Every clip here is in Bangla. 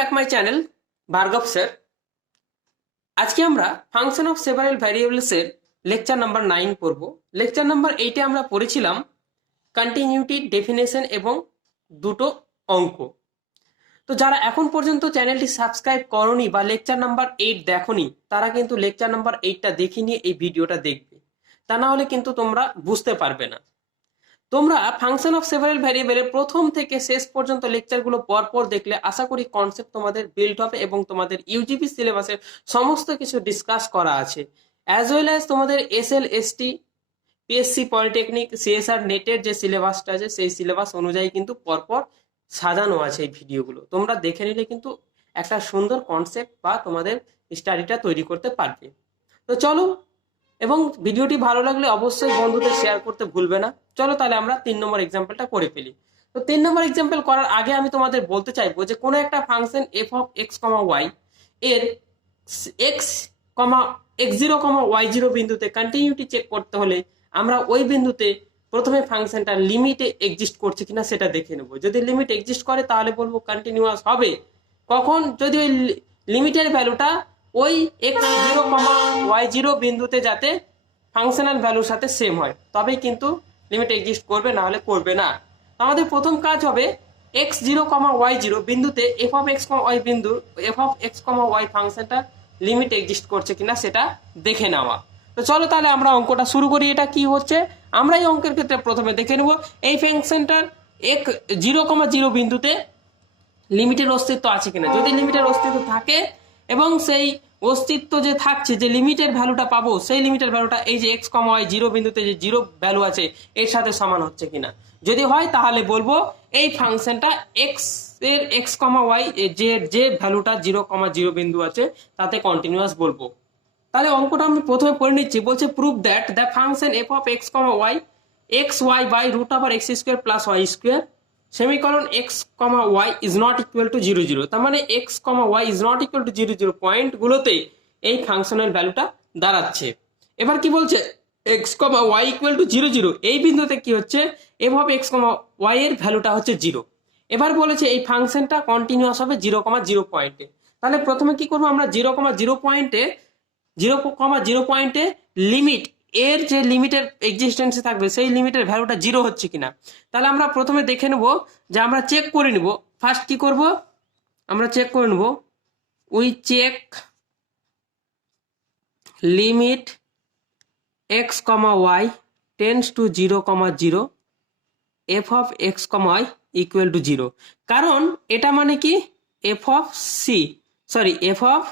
Back my channel Bhargav sir. আজকে আমরা ফাংশন অফ সেভারেল ভ্যারিয়েবলস এর লেকচার নাম্বার 9 পড়ব। লেকচার নাম্বার 8 এ আমরা পড়েছিলাম কন্টিনিউটি, ডেফিনেশন এবং দুটো অঙ্ক। তো যারা এখন পর্যন্ত চ্যানেলটি সাবস্ক্রাইব করনি বা লেকচার নাম্বার 8 দেখোনি, তারা কিন্তু লেকচার নাম্বার 8টা দেখে নিয়ে এই ভিডিওটা দেখবে, তা না হলে কিন্তু তোমরা বুঝতে পারবে না। তোমরা ফাংশন অফ সেভারেল ভ্যারিয়েবলের প্রথম থেকে শেষ পর্যন্ত লেকচারগুলো পরপর দেখলে আশা করি কনসেপ্ট তোমাদের বিল্ড হবে এবং তোমাদের ইউজিপি সিলেবাসের সমস্ত কিছু ডিসকাস করা আছে, অ্যাজ ওয়েল অ্যাজ তোমাদের SL, ST, PSC, polytechnic, CSR, নেটের যে সিলেবাসটা আছে সেই সিলেবাস অনুযায়ী কিন্তু পরপর সাজানো আছে এই ভিডিওগুলো। তোমরা দেখে নিলে কিন্তু একটা সুন্দর কনসেপ্ট বা তোমাদের স্টাডিটা তৈরি করতে পারবে। তো চলো, এবং ভিডিওটি ভালো লাগলে অবশ্যই বন্ধুদের শেয়ার করতে ভুলবে না। চলো তাহলে আমরা 3 নম্বর এক্সাম্পলটা করে ফেলি। তো 3 নম্বর এক্সাম্পল করার আগে আমি তোমাদের বলতে চাইবো যে কোনো একটা function F of x comma Y এর x comma x zero comma Y zero বিন্দুতে কন্টিনিউটি চেক করতে হলে আমরা ওই বিন্দুতে প্রথমে ফাংশনটা লিমিটে এক্সিস্ট করছে কিনা সেটা দেখে নেবো। যদি লিমিট এক্সিস্ট করে তাহলে বলবো কন্টিনিউয়াস হবে। কখন? যদি ওই লিমিটের ভ্যালুটা ওই X zero comma Y zero বিন্দুতে যাতে ফাংশনাল ভ্যালুর সাথে সেম হয়, তবেই কিন্তু লিমিট এক্সিস্ট করবে, না হলে করবে না। আমাদের প্রথম কাজ হবে x zero comma Y zero বিন্দুতে f of x comma y বিন্দু f of x comma y ফাংশনটা লিমিট এক্সিস্ট করছে কিনা সেটা দেখে নেওয়া। তো চলো তাহলে আমরা অঙ্কটা শুরু করি। এটা কি হচ্ছে আমরা এই অঙ্কের ক্ষেত্রে প্রথমে দেখে নেব এই ফাংশনটার এক জিরো কমা জিরো বিন্দুতে লিমিটের অস্তিত্ব আছে কিনা। যদি লিমিটের অস্তিত্ব থাকে এবং সেই অস্তিত্ব যে থাকছে, যে লিমিটের ভ্যালুটা পাবো সেই লিমিটের ভ্যালুটা এই যে এক্স কমা ওয়াই জিরো বিন্দুতে যে জিরো ভ্যালু আছে এর সাথে সমান হচ্ছে কিনা। যদি হয় তাহলে বলবো এই ফাংশনটা এক্স এর এক্স কমা ওয়াই যে ভ্যালুটা জিরো কমা জিরো বিন্দু আছে তাতে কন্টিনিউয়াস বলবো। তাহলে অঙ্কটা আমি প্রথমে পড়ে নিচ্ছি। বলছে prove that the function F of x comma Y X Y by root over x square plus Y square semicolon X comma Y is not equal to zero zero. তার মানে X comma Y is not equal to zero zero point গুলোতে এই ফাংশনের ভ্যালুটা দাঁড়াচ্ছে। এবার কি বলছে X comma Y equal to zero zero এই বিন্দুতে কি হচ্ছে এভাবে এক্স কমা ওয়াই এর ভ্যালুটা হচ্ছে জিরো। এবার বলেছে এই ফাংশনটা কন্টিনিউয়াস হবে জিরো কমা জিরো পয়েন্টে। তাহলে প্রথমে কি করবো আমরা জিরো কমা জিরো পয়েন্টে লিমিট এর যে লিমিটের এক্সিস্টেন্সে থাকবে সেই লিমিটের ভ্যালুটা জিরো হচ্ছে কিনা। তাহলে আমরা প্রথমে দেখে নেব যে আমরা চেক করে নেব। ফার্স্ট কি করব আমরা চেক করে নেব we check limit x comma Y tends to zero comma zero F of x comma Y equal to zero. কারণ এটা মানে কি f of f of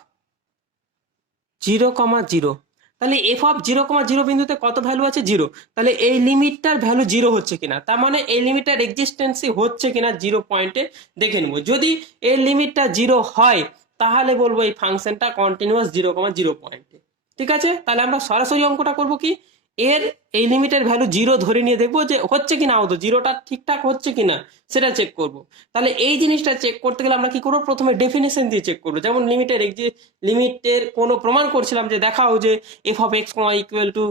zero comma zero. তাহলে f of zero comma zero বিন্দুতে কত ভ্যালু আছে? জিরো। তাহলে এই লিমিটটার ভ্যালু জিরো হচ্ছে কিনা, তার মানে এই লিমিটটার এক্সিস্টেন্সই হচ্ছে কিনা জিরো পয়েন্টে দেখে নেবো। যদি এই লিমিটটা জিরো হয় তাহলে বলবো এই ফাংশনটা কন্টিনিউয়াস জিরো কমা জিরো পয়েন্টে। ঠিক আছে, তাহলে আমরা সরাসরি অঙ্কটা করবো কি এর এই লিমিটের ভ্যালু জিরো ধরে নিয়ে দেখবো যে হচ্ছে কিনা, আদৌ জিরোটা ঠিকঠাক হচ্ছে কিনা সেটা চেক করব। তাহলে এই জিনিসটা চেক করতে গেলে আমরা কি করবো প্রথমে ডেফিনেশন দিয়ে চেক করবো। যেমন লিমিটের কোনো প্রমাণ করছিলাম যে দেখাও যে F of x equal to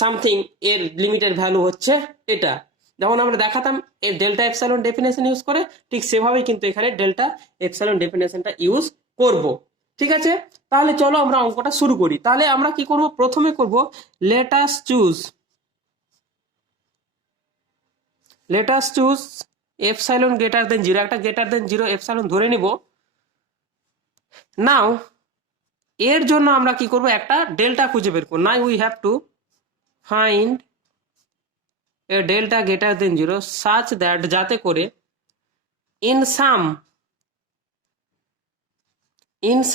something এর লিমিটের ভ্যালু হচ্ছে এটা। যেমন আমরা দেখাতাম এই ডেল্টা এপসাইলন ডেফিনেশন ইউজ করে, ঠিক সেভাবেই কিন্তু এখানে ডেল্টা এপসাইলন ডেফিনেশনটা ইউজ করব। ঠিক আছে, তাহলে চলো আমরা অঙ্কটা শুরু করি। তাহলে আমরা কি করব প্রথমে করব let us choose epsilon greater than zero. একটা গ্রেটার দেন জিরো এপসাইলন ধরে নিব। নাও এর জন্য আমরা কি করব একটা ডেল্টা খুঁজে বের করব। Now we have to find a delta greater than zero such that যাতে করে in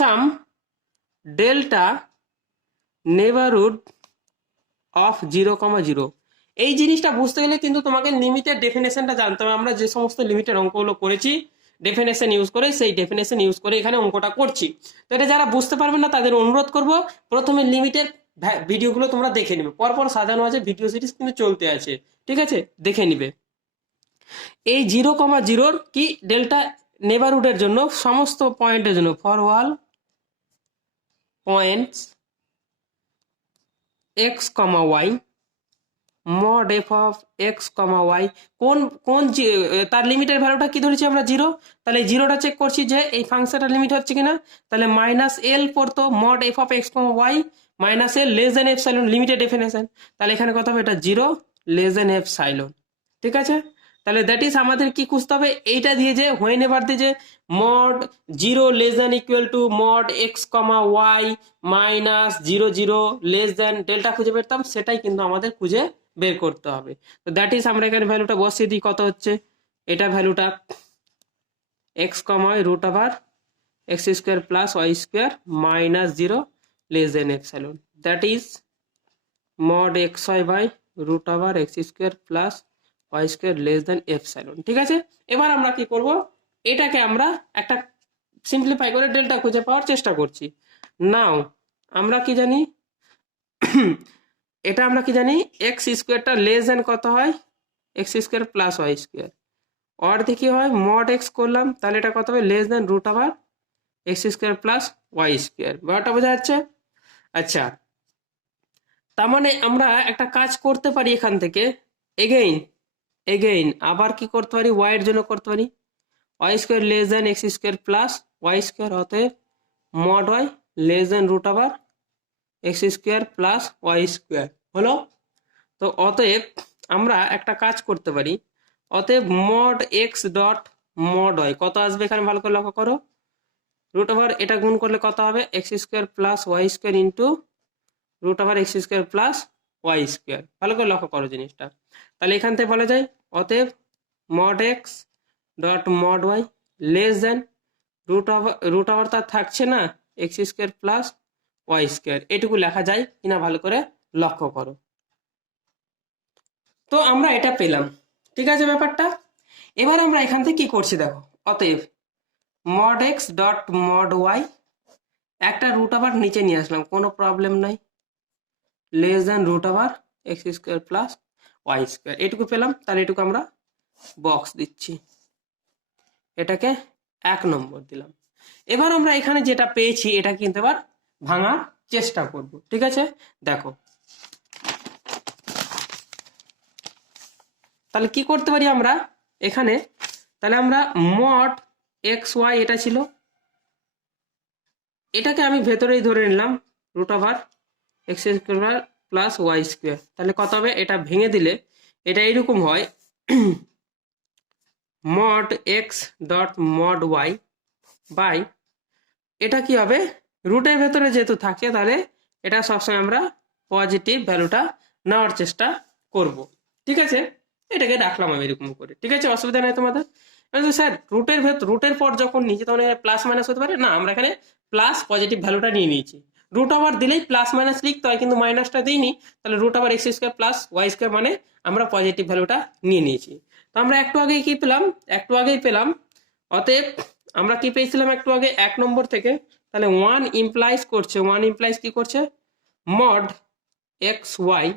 some delta neighbourhood of zero comma zero. এই জিনিসটা বুঝতে গেলে কিন্তু তোমাকে লিমিটের ডেফিনেশনটা জানতে হবে। আমরা যে সমস্ত লিমিটের অঙ্কগুলো করেছি ডেফিনেশন ইউজ করে, সেই ডেফিনেশন ইউজ করে এখানে অঙ্কটা করছি। তো এটা যারা বুঝতে পারবে না তাদের অনুরোধ করব প্রথমে লিমিটের ভিডিওগুলো তোমরা দেখে নিবে, পরপর সাজানো আছে, ভিডিও সিরিজ কিন্তু চলতে আছে। ঠিক আছে, দেখে নিবে। এই জিরো কমা জিরোর কি ডেল্টা নেবারহুডের জন্য সমস্ত পয়েন্টের জন্য for all points X comma Y mod F of x comma Y, কোন কোন তার লিমিটের ভ্যালুটা কি ধরেছি আমরা, জিরো। তাহলে জিরোটা চেক করছি যে এই ফাংশনটার লিমিট হচ্ছে কিনা, তাহলে মাইনাস এল পড়তো, mod F of x comma Y minus L less than epsilon, limited definition. তাহলে এখানে কত হবে, এটা zero less than epsilon, ঠিক আছে। তাহলে দ্যাট ইজ আমাদের কি খুঁজতে হবে, এইটা দিয়ে যে হোয়েন এভার দিয়ে যে mod zero less than equal to mod X comma Y minus zero zero less than delta খুঁজে পেতাম, সেটাই কিন্তু আমাদের খুঁজে বের করতে হবে। তো দ্যাট ইজ আমরা এখানে ভ্যালুটা বসিয়ে দিই, কত হচ্ছে, এটা ভ্যালুটা X comma Y root over x square plus Y square minus zero less than epsilon, that is mod X Y by root over x square plus Y square less than epsilon, ঠিক আছে। এবার আমরা কি করব, এটাকে আমরা একটা সিম্পলিফাই করে ডেল্টা খুঁজে পাওয়ার চেষ্টা করছি। নাও আমরা কি জানি, এটা আমরা কি জানি, এক্স স্কোয়ারটা লেস দেন কত হয়, x square plus Y square, অর্ধে কি হয় মড এক্স করলাম, তাহলে এটা কত হবে, less than root over x square plus Y square, ব্যাপারটা বোঝা যাচ্ছে। আচ্ছা, তার মানে আমরা একটা কাজ করতে পারি এখান থেকে, এগেইন এগেইন আবার কি করতে পারি, ওয়াই এর জন্য করতে পারি y square less than x square plus Y square, অতএব mod Y less than root over x square plus Y square হলো। তো অতএব আমরা একটা কাজ করতে পারি, অতএব mod x dot mod y কত আসবে, এখানে ভালো করে লক্ষ্য করো, রুট ওভার এটা গুণ করলে কত হবে, X square plus Y square into root over x square plus Y square, ভালো করে লক্ষ্য করো জিনিসটা। তাহলে এখান থেকে বলা যায় অতএব mod x dot mod Y less than root over তার থাকছে না X square plus Y square, এটুকু লেখা যায় কিনা ভালো করে লক্ষ্য করো। তো আমরা এটা পেলাম, ঠিক আছে ব্যাপারটা। এবার আমরা এখান থেকে কি করছি দেখো, অতএব mod x dot mod Y একটা রুট ওভার নিচে নিয়ে আসলাম, কোনো প্রবলেম নাই, less than root over x square plus Y square, এটুকু পেলাম। তাহলে এটুকু আমরা বক্স দিচ্ছি, এটাকে 1 নম্বর দিলাম। এবার আমরা এখানে যেটা পেয়েছি এটা কিন্তু এবার ভাঙার চেষ্টা করব, ঠিক আছে। দেখো তাহলে কি করতে পারি আমরা এখানে, তাহলে আমরা মড এক্স ওয়াই এটা ছিল, এটাকে আমি ভেতরেই ধরে নিলাম root over x square plus Y square, তাহলে কত হবে, এটা ভেঙে দিলে এটা এইরকম হয় mod x dot mod Y by, এটা কি হবে, রুটের ভেতরে যেহেতু থাকে তাহলে এটা সবসময় আমরা পজিটিভ ভ্যালুটা নেওয়ার চেষ্টা করব, ঠিক আছে। এটাকে রাখলাম আমি এরকম করে, ঠিক আছে, অসুবিধা নেই তোমাদের। স্যার রুটের পর যখন নিচে তখন প্লাস মাইনাস হতে পারে না, আমরা এখানে প্লাস পজিটিভ ভ্যালুটা নিয়ে নিয়েছি, রুট ওভার দিলেই প্লাস মাইনাস লিখতে হয় কিন্তু মাইনাসটা দিইনি, তাহলে root over x square plus Y square মানে আমরা পজিটিভ ভ্যালুটা নিয়ে নিয়েছি। তো আমরা একটু আগেই কি পেলাম, একটু আগেই পেলাম, অতএব আমরা কি পেয়েছিলাম একটু আগে 1 নম্বর থেকে, তাহলে 1 ইমপ্লাইজ করছে, 1 ইমপ্লাইজ কি করছে, mod X Y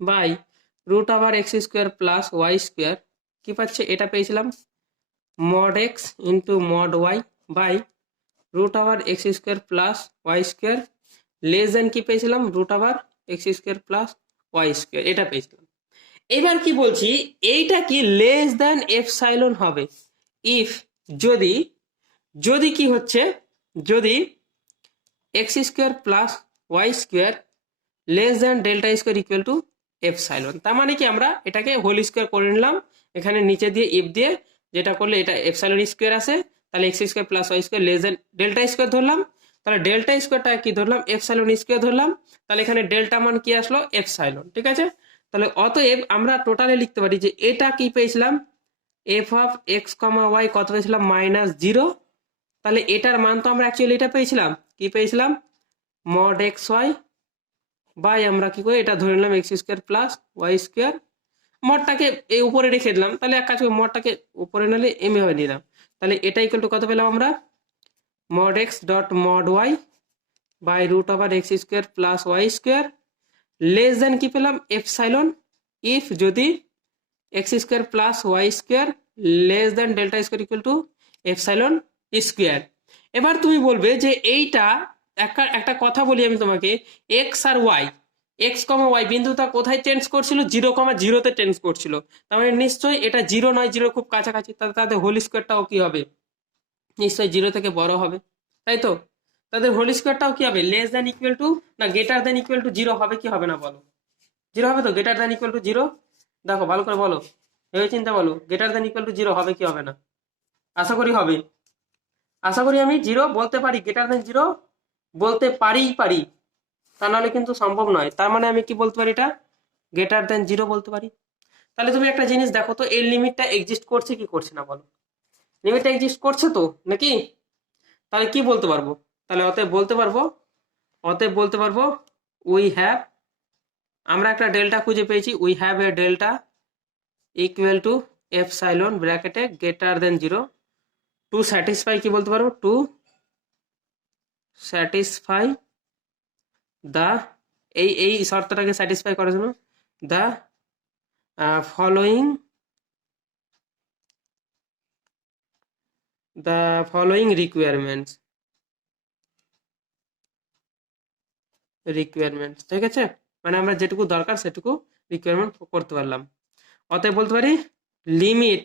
by root over x square plus Y square, কি পাচ্ছে, এটা পেয়েছিলাম mod X into mod Y by root over x square plus Y square less than কি পেয়েছিলাম, root over x square plus Y square, এটা পেয়েছিলাম। এবার কি বলছি, এইটা কি লেস দেন এপসাইলন হবে ইফ, যদি যদি কি হচ্ছে, যদি X square plus Y square less than delta square equal to epsilon, তার মানে কি আমরা এটাকে হোল স্কোয়ার করে নিলাম, এখানে নিচে দিয়ে ইফ দিয়ে যেটা করলে এটা এপসাইলন স্কোয়ার আসে, তাহলে X square plus Y square less than delta square ধরলাম, তাহলে ডেল্টা স্কোয়ারটা কি ধরলাম, এপসাইলন স্কোয়ার ধরলাম, তাহলে এখানে ডেল্টা মান কি আসলো, এপসাইলন, ঠিক আছে। তাহলে অতএব আমরা টোটালে লিখতে পারি যে এটা কি পেয়েছিলাম, F of x comma Y কত পেয়েছিলাম, মাইনাস জিরো, তাহলে এটার মান তো আমরা অ্যাকচুয়ালি এটা পেয়েছিলাম, কি পেয়েছিলাম, মড এক্স ওয়াই বাই আমরা কি করি, এটা ধরে নিলাম x square plus Y square, মডটাকে এই উপরে রেখে দিলাম, তাহলে এক কাজ করে মডটাকে উপরে নিলে এম এ নিলাম, তাহলে এটা ইকুয়াল টু কত পেলাম আমরা, mod x dot mod Y by root over x square plus Y square less than কি পেলাম, এপসাইলন ইফ যদি X square plus Y square less than delta square equal to epsilon square. এবার তুমি বলবে যে এইটা একটা কথা বলি আমি তোমাকে, এক্স আর ওয়াই এক্স কমা ওয়াই বিন্দুটা কোথায় চেঞ্জ করছিল, 0,0-তে চেঞ্জ করছিল। তার মানে নিশ্চয়ই এটা 0 নয়, 0 খুব কাছাকাছি, তাহলে তাদের হোল স্কোয়ারটাও কি হবে, নিশ্চয়ই 0 থেকে বড় হবে, তাই তো? তাদের হোল স্কোয়ারটাও কি হবে, লেস দ্যান ইকুয়াল টু না গ্রেটার দ্যান ইকুয়াল টু 0 হবে কি হবে না বলো? 0 হবে তো, গ্রেটার দ্যান ইকুয়াল টু 0। দেখো ভালো করে বলো, ভেবে চিন্তা বলো, গ্রেটার দ্যান ইকুয়াল টু 0 হবে কি হবে না? আশা করি হবে। আশা করি আমি 0 বলতে পারি, গ্রেটার দ্যান 0 বলতে পারি, তা নাহলে কিন্তু সম্ভব নয়। তার মানে আমি কি বলতে পারি, এটা গ্রেটার দ্যান 0 বলতে পারি। তাহলে তুমি একটা জিনিস দেখো তো, এই লিমিটটা এক্সিস্ট করছে কি করছে না বলো? লিমিটটা এক্সিস্ট করছে তো নাকি? তাহলে কি বলতে পারবো, তাহলে অতএব বলতে পারবো উই হ্যাভ, আমরা একটা ডেল্টা খুঁজে পেয়েছি, we have a delta equal to epsilon ব্র্যাকেটে গ্রেটার দেন 0 টু স্যাটিসফাই, কি বলতে পারবো, টু স্যাটিসফাই দা, এই শর্তটাকে স্যাটিসফাই করার জন্য, দা ফলোয়িং রিকোয়ারমেন্টস, ঠিক আছে? মানে আমরা যেটুকু দরকার সেটুকু রিকোয়ারমেন্ট করতে পারলাম। অতএব বলতে পারি limit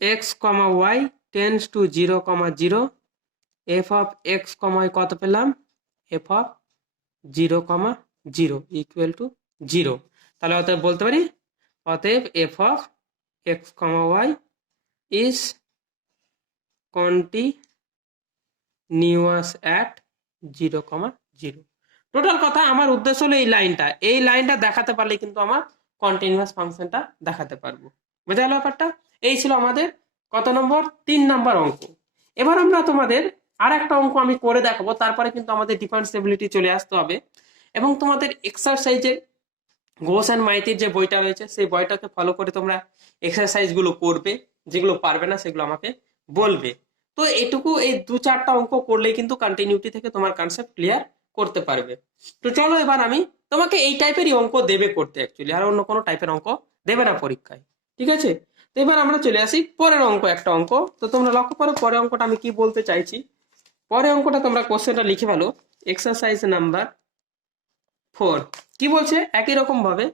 x comma Y tends to 0,0 F of x comma Y কত পেলাম, এফ অফ 0,0 ইকুয়াল টু 0। তাহলে অতএব বলতে পারি, অতএব F of x comma Y is continuous at 0,0। Total কথা, আমার উদ্দেশ্য হলো এই লাইনটা দেখাতে পারলে কিন্তু আমার কন্টিনিউয়াস ফাংশনটা দেখাতে পারবো। বোঝা গেল ব্যাপারটা? এই ছিল আমাদের কত নম্বর, 3 নম্বর অঙ্ক। এবার আমরা তোমাদের আর একটা অঙ্ক আমি করে দেখাবো, তারপরে কিন্তু আমাদের ডিফারেন্সিবিলিটি চলে আসতে হবে। এবং তোমাদের এক্সারসাইজের ঘোষ অ্যান্ড মাইতির যে বইটা রয়েছে, সেই বইটাকে ফলো করে তোমরা এক্সারসাইজ গুলো করবে, যেগুলো পারবে না সেগুলো আমাকে বলবে। তো এটুকু, এই 2-4টা অঙ্ক করলেই কিন্তু কন্টিনিউটি থেকে তোমার কনসেপ্ট ক্লিয়ার করতে পারবে। তো চলো এবার আমি তোমাকে এই টাইপেরই অঙ্ক দেবে করতে, অ্যাকচুয়ালি আর অন্য কোনো টাইপের অঙ্ক দেবে না পরীক্ষায়, ঠিক আছে? তো এবার আমরা চলে আসি পরের অঙ্ক, একটা অঙ্ক। তো তোমরা লক্ষ্য করো পরের অঙ্কটা আমি কি বলতে চাইছি। পরের অঙ্কটা তোমরা কোশ্চেনটা লিখে ফেলো, এক্সারসাইজ নাম্বার 4। কি বলছে, একই রকম ভাবে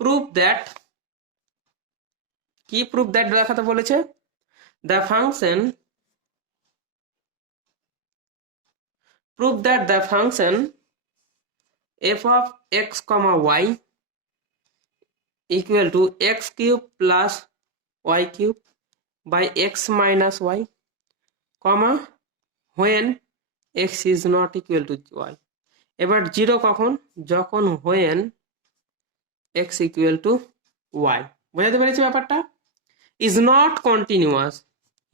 প্রুভ দ্যাট, কি প্রুভ দ্যাট দেখাতে বলেছে, the function, prove that the function f of x comma y equal to x cube plus y cube by x minus y comma when x is not equal to y। এবার 0 কখন, যখন when x equal to y। বুঝাতে পেরেছি ব্যাপারটা? is not continuous,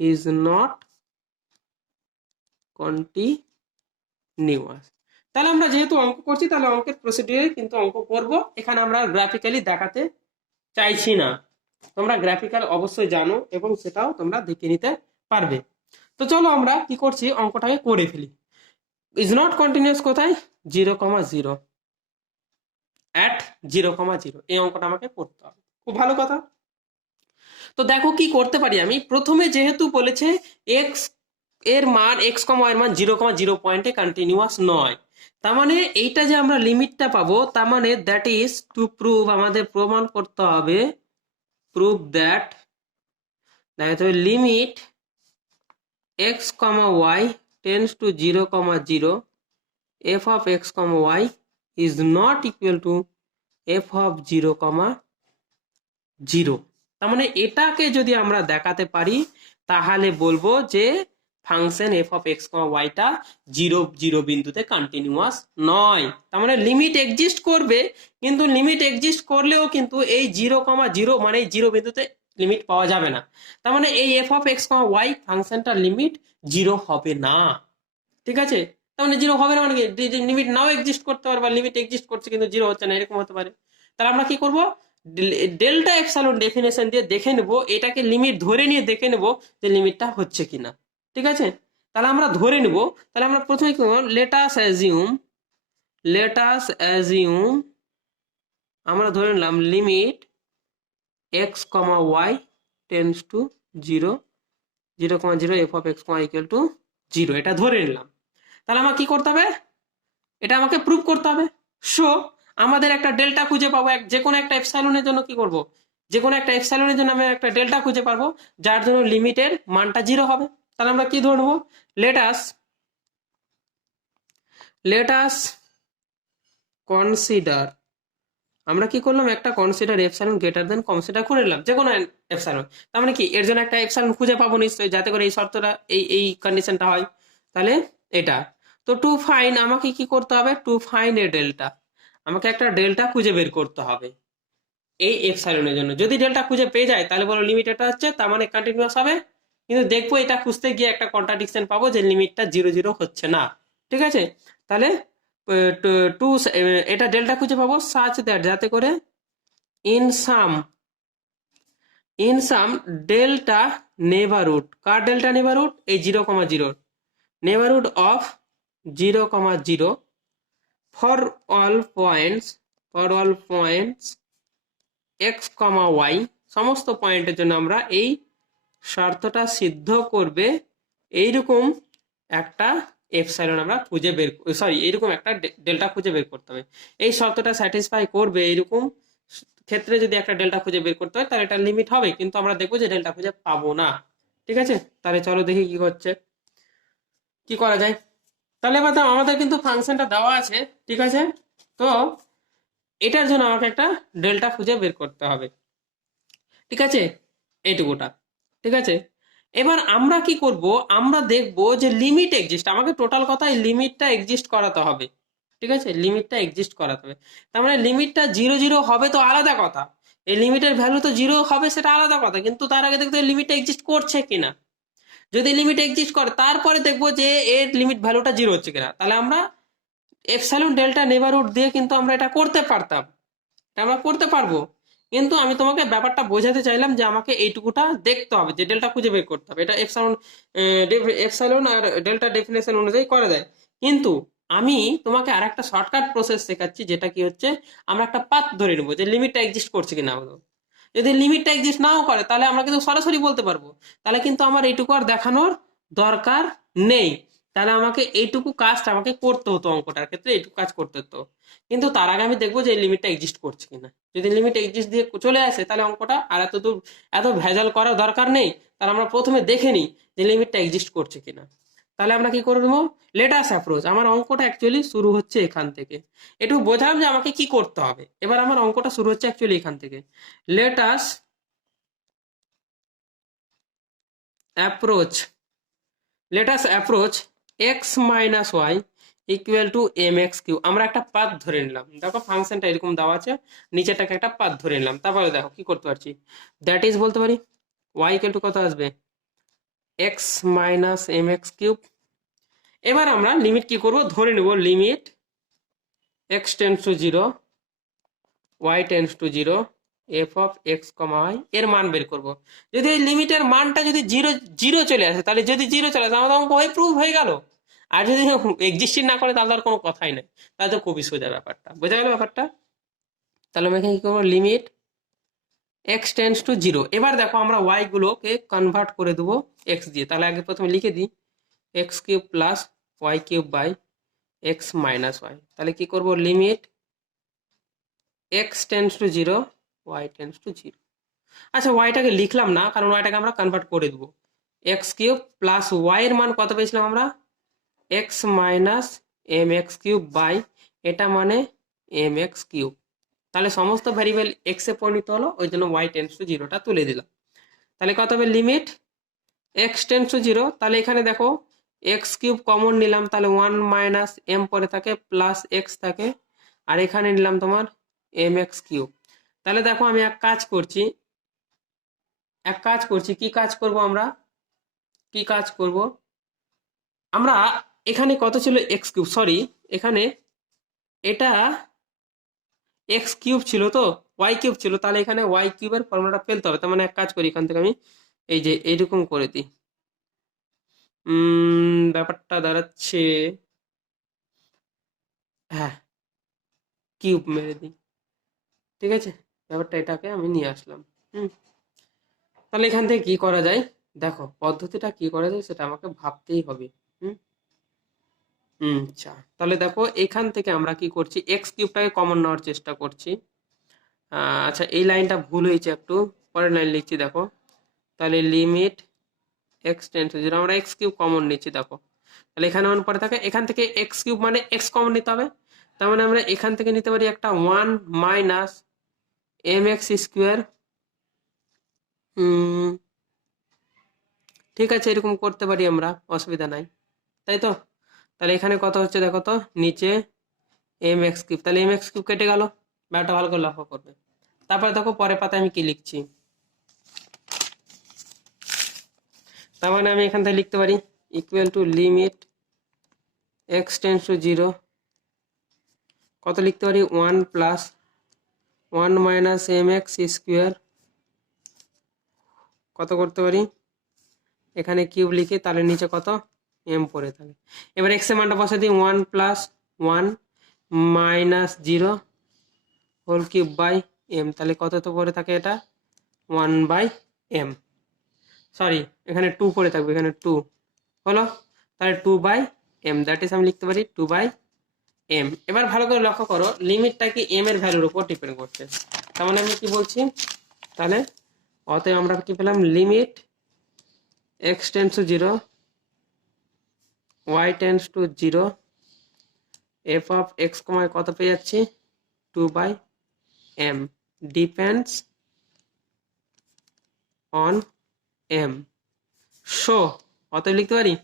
is not continuous। তাহলে আমরা যেহেতু অঙ্ক করছি, তাহলে অঙ্কের প্রসিডিউরে কিন্তু অঙ্ক করব, এখানে আমরা গ্রাফিক্যালি দেখাতে চাইছি না। তোমরা গ্রাফিক্যাল অবশ্যই জানো এবং সেটাও তোমরা দেখে নিতে পারবে। তো চলো আমরা কি করছি, অঙ্কটাকে করে ফেলি। ইজ নট কন্টিনিউয়াস কোথায়, 0,0 অ্যাট 0,0, এই অঙ্কটা আমাকে করতে হবে। খুব ভালো কথা। তো দেখো কি করতে পারি আমি, প্রথমে যেহেতু বলেছে এক্স এর মান, এক্স কমা এর মান 0,0 পয়েন্টে কন্টিনিউয়াস নয়, তার মানে এইটা যে আমরা লিমিটটা পাবো, তার মানে দ্যাট ইজ টু প্রুভ, আমাদের প্রমাণ করতে হবে, prove that limit x comma Y tends to 0,0 F of x comma Y is not equal to F of 0,0। তার মানে এটাকে যদি আমরা দেখাতে পারি, তাহলে বলবো যে ফাংশন এফ অফ এক্স কমা ওয়াইটা 0,0 বিন্দুতে কন্টিনিউয়াস নয়। তার মানে লিমিট এক্সিস্ট করবে, কিন্তু লিমিট এক্সিস্ট করলেও কিন্তু এই 0,0 মানে 0 বিন্দুতে লিমিট পাওয়া যাবে না। তার মানে এই f of x comma y ফাংশনটার লিমিট 0 হবে না, ঠিক আছে? তার মানে 0 হবে না, মানে লিমিট নাও এক্সিস্ট করতে পারে, বা লিমিট এক্সিস্ট করছে কিন্তু 0 হচ্ছে না, এরকম হতে পারে। তাহলে আমরা কি করব, ডেল্টা এপসাইলন ডেফিনেশন দিয়ে দেখে নেব, এটাকে লিমিট ধরে নিয়ে দেখে নেব যে লিমিটটা হচ্ছে কিনা, ঠিক আছে? তাহলে আমরা ধরে নেব। তাহলে আমরা প্রথমে কি করব, লেটাস অ্যাজিউম আমরা ধরে নিলাম limit x comma Y tends to 0,0 F of x comma equal to 0, এটা ধরে নিলাম। তাহলে আমার কি করতে হবে, এটা আমাকে প্রুভ করতে হবে। সো আমাদের একটা ডেল্টা খুঁজে পাবো, যে কোনো একটা এপসাইলনের জন্য কি করব, যে কোনো একটা এপসাইলনের জন্য আমি একটা ডেল্টা খুঁজে পাবো যার জন্য লিমিটের মানটা 0 হবে। তাহলে আমরা কি ধরবো, লেট আস কনসিডার, আমরা কি করলাম, একটা consider epsilon greater than consider করে নিলাম যে কোনো এপসাইলন। তার মানে কি এর জন্য একটা এপসাইলন খুঁজে পাবো নিশ্চয়ই, যাতে করে এই শর্তটা এই কন্ডিশনটা হয়। তাহলে এটা তো টু ফাইন, আমাকে কি করতে হবে, টু ফাইন এ ডেল্টা, আমাকে একটা ডেল্টা খুঁজে বের করতে হবে এই এপসাইলনের জন্য। যদি ডেল্টা খুঁজে পেয়ে যায় তাহলে বলো লিমিট এটা হচ্ছে, তার মানে কন্টিনিউয়াস হবে। কিন্তু দেখবো এটা খুঁজতে গিয়ে একটা কন্ট্রাডিকশন পাবো যে লিমিটটা 0 0 হচ্ছে না। ঠিক আছে, তাহলে টু এটা ডেল্টা খুঁজে পাবো সাচ দ্যাট, যাতে করে ইন সাম ডেল্টা নেবারহুড, কার ডেল্টা নেবারহুড, এই 0, 0 neighbourhood of 0, 0 for all points X comma Y, সমস্ত পয়েন্টের জন্য আমরা এই শর্তটা সিদ্ধ করবে এইরকম একটা এপসাইলন আমরা খুঁজে বের, সরি এইরকম একটা ডেল্টা খুঁজে বের করতে হবে। এই শর্তটা স্যাটিসফাই করবে এইরকম ক্ষেত্রে যদি একটা ডেল্টা খুঁজে বের করতে হয় তাহলে এটা লিমিট হবে, কিন্তু আমরা দেখবো যে ডেল্টা খুঁজে পাবো না। ঠিক আছে, তাহলে চলো দেখি কি হচ্ছে, কি করা যায়। তাহলে এবার আমাদের কিন্তু ফাংশনটা দেওয়া আছে, ঠিক আছে, তো এটার জন্য আমাকে একটা ডেল্টা খুঁজে বের করতে হবে। ঠিক আছে, এইটুকুটা। ঠিক আছে, এবার আমরা কি করব, আমরা দেখব যে লিমিট এক্সিস্ট, আমাকে টোটাল কথাই লিমিটটা এক্সিস্ট করাতে হবে। ঠিক আছে, লিমিটটা এক্সিস্ট করাতে হবে, তার মানে লিমিটটা 0 0 হবে তো আলাদা কথা, এই লিমিটের ভ্যালু তো 0 হবে সেটা আলাদা কথা, কিন্তু তার আগে দেখতে হবে লিমিটটা এক্সিস্ট করছে কিনা। যদি লিমিট এক্সিস্ট করে তারপরে দেখবো যে এর লিমিট ভ্যালুটা 0 হচ্ছে কিনা, তাহলে আমরা এপসাইলন ডেল্টা নেবারহুড দিয়ে কিন্তু আমরা এটা করতে পারতাম, এটা আমরা করতে পারবো। কিন্তু আমি তোমাকে ব্যাপারটা বোঝাতে চাইলাম যে আমাকে এইটুকুটা দেখতে হবে, যে ডেল্টা খুঁজে বের করতে হবে, এটা এপসাইলন আর ডেল্টা ডেফিনেশন অনুযায়ী করা যায়। কিন্তু আমি তোমাকে আর একটা শর্টকাট প্রসেস শেখাচ্ছি, যেটা কি হচ্ছে, আমরা একটা পাথ ধরে নেবো যে লিমিটটা এক্সিস্ট করছে কিনা। যদি লিমিটটা এক্সিস্ট নাও করে তাহলে আমরা কিন্তু সরাসরি বলতে পারবো, তাহলে কিন্তু আমার এইটুকু আর দেখানোর দরকার নেই। তাহলে আমাকে এইটুকু কাজটা আমাকে করতে হতো, অঙ্কটার ক্ষেত্রে এইটুকু কাজ করতে হতো, কিন্তু তার আগে আমি দেখবো যে এই লিমিটটা এক্সিস্ট করছে কিনা। যদি লিমিট এক্সিস্ট দিয়ে চলে আসে তাহলে অঙ্কটা আর এত দূর এত ভেজাল করার দরকার নেই, তাহলে আমরা প্রথমে দেখে নিই যে লিমিটটা এক্সিস্ট করছে কিনা। তাহলে আমরা কি করবো, লেটাস অ্যাপ্রোচ, আমার অঙ্কটা অ্যাকচুয়ালি শুরু হচ্ছে এখান থেকে, একটু বোঝালাম যে আমাকে কি করতে হবে। এবার আমার অঙ্কটা শুরু হচ্ছে অ্যাকচুয়ালি এখান থেকে, let's approach X minus Y equal to M X cube. আমরা একটা পাথ ধরে নিলাম, দেখো ফাংশনটা এরকম দেওয়া আছে, নিচেরটাকে একটা পাথ ধরে নিলাম, তারপরে দেখো কি করতে পারছি, দ্যাট ইজ বলতে পারি ওয়াই ইকুয়াল টু কত আসবে, X minus M X cube. এবার আমরা লিমিট কি করব, ধরে নেব limit X tends to 0, Y tends to 0, F of x comma Y এর মান বের করব। যদি এই লিমিটের মানটা যদি 0 চলে আসে, তাহলে যদি 0 চলে আসে আমাদের অঙ্ক হয়ে প্রুভ হয়ে গেল। আর যদি এক্সিস্টিং না করে তাহলে আর কোনো কথাই নাই, তাহলে তো খুবই সোজা ব্যাপারটা, বোঝা গেল ব্যাপারটা। তাহলে আমি এখানে কি করবো, লিমিট এক্স টেন্স টু 0। এবার দেখো আমরা ওয়াই গুলোকে কনভার্ট করে দেবো এক্স দিয়ে, তাহলে আগে প্রথমে লিখে দিই X cube plus Y cube by X minus Y. তাহলে কি করবো, limit X tends to 0, Y tends to 0। আচ্ছা ওয়াইটাকে লিখলাম না, কারণ ওয়াইটাকে আমরা কনভার্ট করে দেবো, এক্স কিউব প্লাস ওয়াই এর মান কত পেয়েছিলাম আমরা, X minus M X cube by এটা মানে এম এক্স কিউব। তাহলে সমস্ত ভ্যারিয়েবল এক্স এ পরিণত হলো, ওই জন্য ওয়াই টেন্স টু 0টা তুলে দিলাম। তাহলে কত হবে, লিমিট এক্স টেন্স টু 0, তাহলে এখানে দেখো এক্স কিউব কমন নিলাম, তাহলে 1 মাইনাস এম পরে থাকে প্লাস এক্স থাকে, আর এখানে নিলাম তোমার এম এক্স কিউব। তাহলে দেখো আমি এক কাজ করছি, কি কাজ করব আমরা, কি কাজ করব আমরা, এখানে কত ছিল এক্স কিউব, সরি এখানে এটা এক্স কিউব ছিল তো ওয়াই কিউব ছিল, তাহলে এখানে ওয়াই কিউবের ফর্মুলাটা ফেলতে হবে। তার মানে এক কাজ করি, এখান থেকে আমি এই যে এইরকম করে দিই, ব্যাপারটা দাঁড়াচ্ছে, হ্যাঁ কিউব মেরে দিই। ঠিক আছে, ব্যাপারটা এটাকে আমি নিয়ে আসলাম। হুম, তাহলে এখান থেকে কি করা যায়, দেখো পদ্ধতিটা কি করা যায় সেটা আমাকে ভাবতেই হবে। হুম, আচ্ছা, তাহলে দেখো এখান থেকে আমরা কি করছি, এক্স কিউবটাকে কমন নেওয়ার চেষ্টা করছি। আচ্ছা, এই লাইনটা ভুল হয়েছে একটু, পরের লাইন লিখছি দেখো। তাহলে limit X tends to zero, আমরা এক্স কিউব কমন নিচ্ছি দেখো। তাহলে এখানে অন পরে থাকে, এখান থেকে এক্স কিউব মানে এক্স কমন নিতে হবে। তার মানে আমরা এখান থেকে নিতে পারি একটা 1 মাইনাস এম এক্স স্কোয়ার। ঠিক আছে, এরকম করতে পারি আমরা, অসুবিধা নাই, তাই তো। তাহলে এখানে কত হচ্ছে দেখো তো, নিচে এম এক্স কিউব, তাহলে এম এক্স কিউব কেটে গেল, ব্যাপারটা ভালো করে লক্ষ্য করবে। তারপরে দেখো পরের পাতায় আমি কি লিখছি, তার মানে আমি এখান থেকে লিখতে পারি equal to limit X tends to zero, কত লিখতে পারি 1 plus 1 minus M X square, কত করতে পারি, এখানে কিউব লিখি, তাহলে নিচে কত এম পড়ে থাকে। এবার এক্স এর মানটা বসে দিই 1 plus 1 minus 0 whole cube by M, তাহলে কত তো পড়ে থাকে এটা 1 বাই এম, সরি এখানে 2 পড়ে থাকবে, এখানে 2 হলো, তাহলে 2 বাই এম, দ্যাট ইজ আমি লিখতে পারি 2 বাই এম। এবার ভালো করে লক্ষ্য করো, লিমিটটা কি এম এর ভ্যালুর উপর ডিপেন্ড করছে। তার মানে আমি কি বলছি, তাহলে অতএব আমরা কি পেলাম, limit X tends to zero Y tends to zero F of X কমায় কত পেয়ে যাচ্ছি 2 by M depends on M. So অতএব লিখতে পারি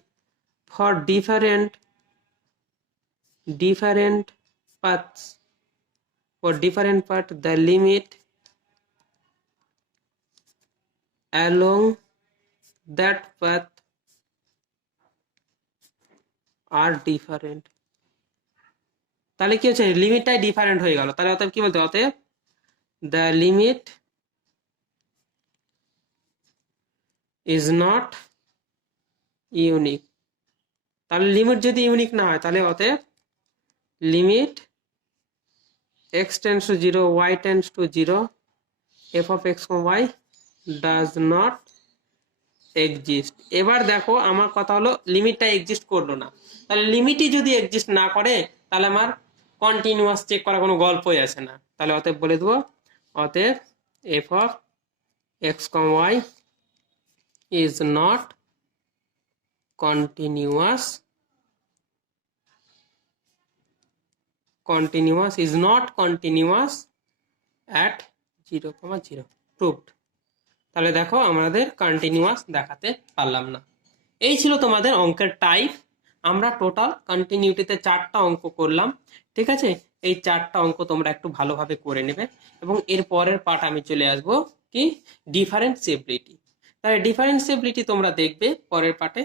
for different paths, for different path the limit along that path are different। তাহলে কি হচ্ছে, লিমিটটাই ডিফারেন্ট হয়ে গেল, তাহলে অতএব কি বলতে, অতএব the limit is not unique। তাহলে লিমিট যদি ইউনিক না হয়, তাহলে অতএব limit x tends to 0 y tends to 0 f of x, y does not exist। এবার দেখো আমার কথা হলো লিমিটটা এক্সিস্ট করলো না, তাহলে লিমিটই যদি এক্সিস্ট না করে তাহলে আমার কন্টিনিউয়াস চেক করা কোনো গল্পই আসে না। তাহলে অতএব বলে দেবো, অতএব f of x, y is not continuous is not continuous at 0, 0 proved। তাহলে দেখো আমাদের কন্টিনিউয়াস দেখাতে পারলাম না। এই ছিল তোমাদের অঙ্কের টাইপ। আমরা টোটাল কন্টিনিউটিতে 4টা অঙ্ক করলাম, ঠিক আছে। এই 4টা অঙ্ক তোমরা একটু ভালোভাবে করে নেবে, এবং এর পরের পার্ট আমি চলে আসবো কি, ডিফারেন্সিয়েবিলিটি। তাহলে ডিফারেন্সিয়েবিলিটি তোমরা দেখবে পরের পার্টে।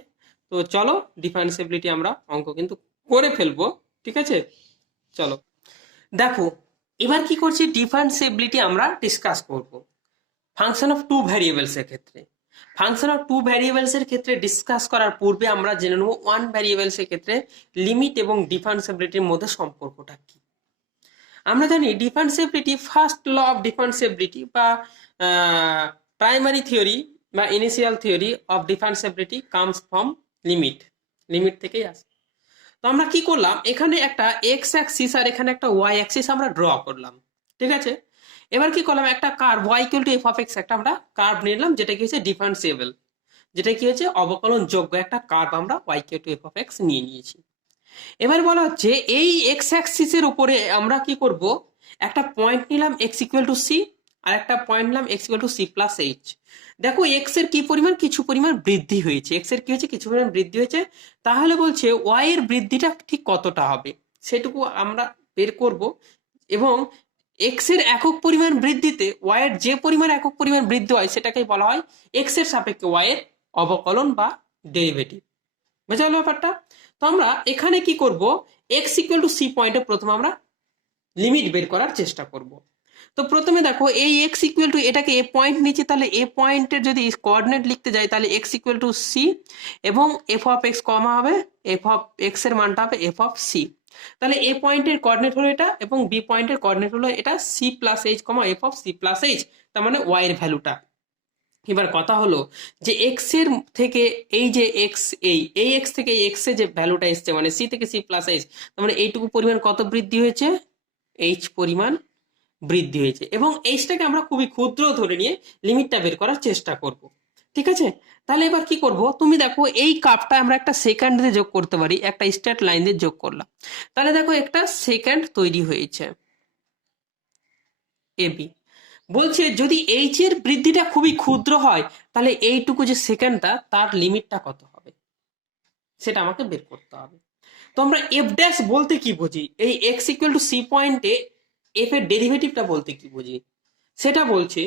তো চলো ডিফারেন্সিয়েবিলিটি আমরা অঙ্ক কিন্তু করে ফেলবো, ঠিক আছে। চলো দেখো এবার কি করছি, ডিফারেন্সিয়েবিলিটি আমরা ডিসকাস করব ফাংশন অফ টু ভ্যারিয়েবলস এর ক্ষেত্রে। ফাংশন অফ টু ভ্যারিয়েবলস এর ক্ষেত্রে ডিসকাস করার পূর্বে আমরা জেনে নেব ওয়ান ভ্যারিয়েবলস এর ক্ষেত্রে লিমিট এবং ডিফারেন্সিবিলিটির মধ্যে সম্পর্কটা কি। আমরা জানি differentiability, first law of differentiability বা প্রাইমারি থিওরি বা initial theory of differentiability comes from limit, limit থেকেই আসে। তো আমরা কি করলাম, এখানে একটা এক্স অ্যাক্সিস আর এখানে একটা ওয়াই অ্যাক্সিস আমরা ড্র করলাম, ঠিক আছে। এবার কি করলাম, একটা curve Y equal to F of X একটা আমরা কার্ভ নিলাম, যেটা কি হচ্ছে ডিফারেন্সিয়েবল, যেটা কি হচ্ছে অবকলন যোগ্য একটা কার্ভ আমরা Y equal to F of X নিয়ে নিয়েছি। এবার বলা হচ্ছে এই এক্স অ্যাক্সিসের উপরে আমরা কি করব, একটা পয়েন্ট নিলাম এক্স ইকুয়াল টু সি, আর একটা পয়েন্ট নিলাম X equal to C plus H. দেখো এক্স এর কি পরিমাণ, কিছু পরিমাণ বৃদ্ধি হয়েছে, এক্স এর কি হয়েছে, কিছু পরিমাণ বৃদ্ধি হয়েছে। তাহলে বলছে ওয়াই এর বৃদ্ধিটা ঠিক কতটা হবে সেটুকু আমরা বের করব, এবং এক্স এর একক পরিমাণ বৃদ্ধিতে ওয়াই এর যে পরিমাণ একক পরিমাণ বৃদ্ধি হয় সেটাকেই বলা হয় এক্স এর সাপেক্ষে ওয়াই এর অবকলন বা ডেরিভেটিভ। বুঝা গেল ব্যাপারটা। তো আমরা এখানে কি করব, এক্স ইকুয়াল টু সি পয়েন্টে প্রথমে আমরা লিমিট বের করার চেষ্টা করব। তো প্রথমে দেখো এই এক্স ইকুয়াল টু, এটাকে এ পয়েন্ট নিচে, তাহলে এ পয়েন্টের যদি কোঅর্ডিনেট লিখতে যাই তাহলে এক্স ইকুয়াল টু সি, এবং এফ অফ এক্স কমা হবে এফ অফ এক্স এর মানটা হবে এফ অফ সি। তাহলে এ পয়েন্টের কোঅর্ডিনেট হলো এটা, এবং বি পয়েন্টের কোঅর্ডিনেট হলো এটা, C plus H comma F of C plus H, তার মানে ওয়াই এর ভ্যালুটা। এবার কথা হলো যে এক্স এর থেকে এই যে এক্স এই এক্স থেকে এই এক্স এর যে ভ্যালুটা এসছে মানে সি থেকে সি প্লাস এইচ, তার মানে এইটুকু পরিমাণ কত বৃদ্ধি হয়েছে, এইচ পরিমাণ বৃদ্ধি হয়েছে। এবং এইচটাকে আমরা খুবই ক্ষুদ্র ধরে নিয়ে লিমিটটা বের করার চেষ্টা করব। ঠিক আছে, তাহলে এবার কি করব, তুমি দেখো এই কাপটা আমরা একটা সেকেন্ড দিয়ে যোগ করতে পারি, একটা স্ট্রেট লাইন দিয়ে যোগ করলাম, তাহলে দেখো একটা সেকেন্ড তৈরি হয়েছে এবি। বলছে যদি এইচ এর বৃদ্ধিটা খুবই ক্ষুদ্র হয় তাহলে এইটুকু যে সেকেন্ডটা তার লিমিটটা কত হবে সেটা আমাকে বের করতে হবে। তো আমরা এফ ড্যাশ বলতে কি বুঝি, এই এক্স ইকুয়াল টু সি পয়েন্টে এফ এর ডেরিভেটিভটা বলতে কি বুঝি, সেটা বলছে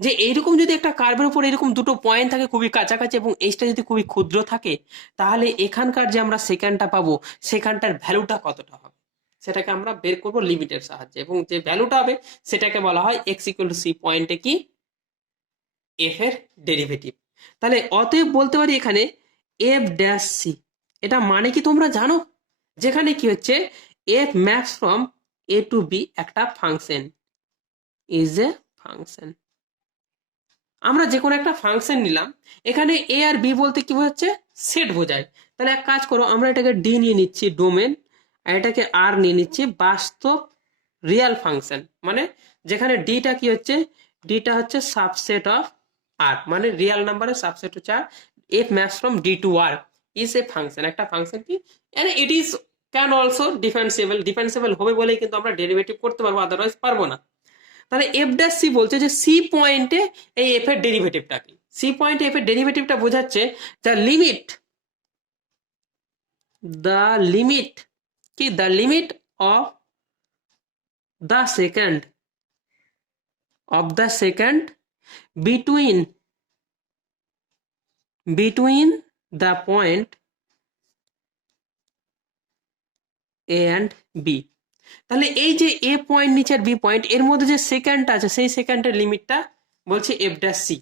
যে এইরকম যদি একটা কার্ভের উপর এরকম দুটো পয়েন্ট থাকে খুবই কাছাকাছি এবং এইচটা যদি খুবই ক্ষুদ্র থাকে, তাহলে এখানকার যে আমরা সেকেন্ডটা পাবো সেখানটার ভ্যালুটা কতটা হবে সেটাকে আমরা বের করবো লিমিটের সাহায্যে, এবং যে ভ্যালুটা হবে সেটাকে বলা হয় এক্স ইকুয়াল টু সি পয়েন্টে কি এফ এর ডেরিভেটিভ। তাহলে অতএব বলতে পারি এখানে এফ ড্যাশ সি, এটা মানে কি তোমরা জানো, যেখানে কি হচ্ছে F maps from A to B একটা ফাংশন ইজ এ ফাংশন। আমরা যে কোনো একটা ফাংশন নিলাম, এখানে এ আর বি বলতে কি বোঝাচ্ছে, সেট বোঝায়। তাহলে এক কাজ করো, আমরা এটাকে ডি নিয়ে নিচ্ছি ডোমেন, আর এটাকে আর নিয়ে নিচ্ছি বাস্তব রিয়াল ফাংশন, মানে যেখানে ডিটা কি হচ্ছে, ডিটা হচ্ছে সাবসেট অফ আর, মানে রিয়াল নাম্বারের সাবসেট হচ্ছে r. F maps from d to r is a function, একটা ফাংশন কি, and it is can also differentiable, differentiable হবে বলেই কিন্তু আমরা ডেরিভেটিভ করতে পারবো, আদারওয়াইজ পারবো না। তাহলে এফ ড্যাশ সি বলছে যে সি পয়েন্টে এই এফ এর ডেরিভেটিভটা কি, সি পয়েন্টে এফ এর ডেরিভেটিভটা বোঝাচ্ছে দ্য লিমিট, দ্য লিমিট কি, the limit of the second, of the second between the point A and B। তাহলে এই যে এ পয়েন্ট নিচে আর বি পয়েন্ট এর মধ্যে যে সেকেন্ডটা আছে সেই সেকেন্ডের লিমিটটা বলছে এফ ড্যাশ সি,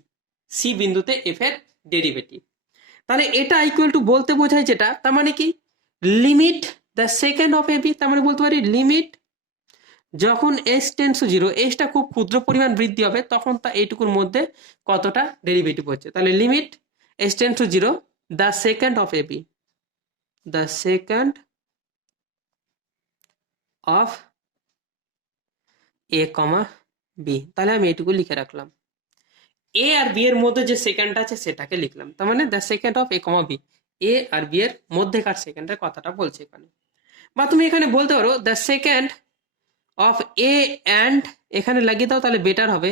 সি বিন্দুতে এফ এর ডেরিভেটিভ। তাহলে এটা ইকুয়াল টু বলতে বোঝায় যেটা, তার মানে কি limit the second of A B, তার মানে বলতে পারি লিমিট যখন এস টেন্স টু জিরো, এসটা খুব ক্ষুদ্র পরিমাণ বৃদ্ধি হবে তখন তা এইটুকুর মধ্যে কতটা ডেরিভেটিভ হচ্ছে। তাহলে limit S tends to zero the second of A B, the second of A comma B, তাহলে আমি এইটুকু লিখে রাখলাম। এ আর বি এর মধ্যে যে সেকেন্ড আছে সেটাকে লিখলাম, তার মানে the second of A comma B, A আর বি এর মধ্যেকার সেকেন্ডের কথাটা বলছে এখানে। বা তুমি এখানে বলতে পারো the second of A and, এখানে লাগিয়ে দাও তাহলে বেটার হবে,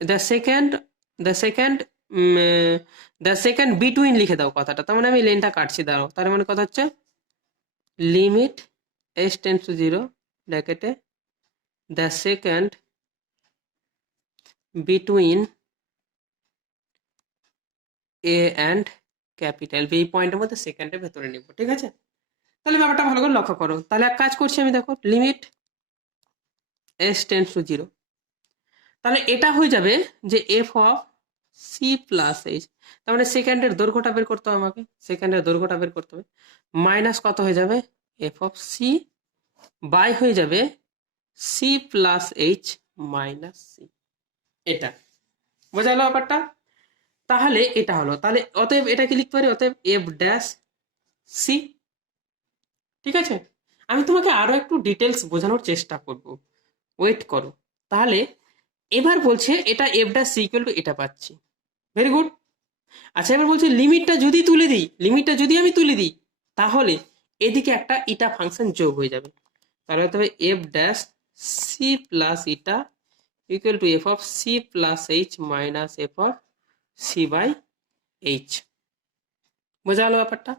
the second, the second the second between লিখে দাও কথাটা, তার মানে আমি লেনটা কাটছি, দাঁড়াও, তার মানে কথা হচ্ছে limit S tends to zero ব্র্যাকেটে the second between a and capital b, এই পয়েন্টের মধ্যে সেকেন্ডের ভেতরে নিব, ঠিক আছে। তাহলে ব্যাপারটা ভালো করে লক্ষ্য করো, তাহলে এক কাজ করছি আমি, দেখো limit S tends to zero, তাহলে এটা হয়ে যাবে যে F of C plus H, তার মানে সেকেন্ডের দৈর্ঘ্যটা বের করতে হবে আমাকে, সেকেন্ডের দৈর্ঘ্যটা বের করতে হবে, মাইনাস কত হয়ে যাবে এফ অফ সি বাই হয়ে যাবে C plus H minus C, এটা বোঝা গেল ব্যাপারটা। তাহলে এটা হলো, তাহলে অতএব এটা কি লিখতে পারি, অতএব এফ ড্যাশ সি, ঠিক আছে। আমি তোমাকে আরো একটু ডিটেলস বোঝানোর চেষ্টা করব, ওয়েট করো। তাহলে এবার বলছে এটা F dash C equal to এটা পাচ্ছি, ভেরি গুড। আচ্ছা এবার বলছে লিমিটটা যদি তুলে দিই, লিমিটটা যদি আমি তুলে দিই তাহলে এদিকে একটা ইটা ফাংশন যোগ হয়ে যাবে, তাহলে হতে হবে F dash C plus eta equal to F of C plus H minus F of C by H, বোঝা গেল ব্যাপারটা।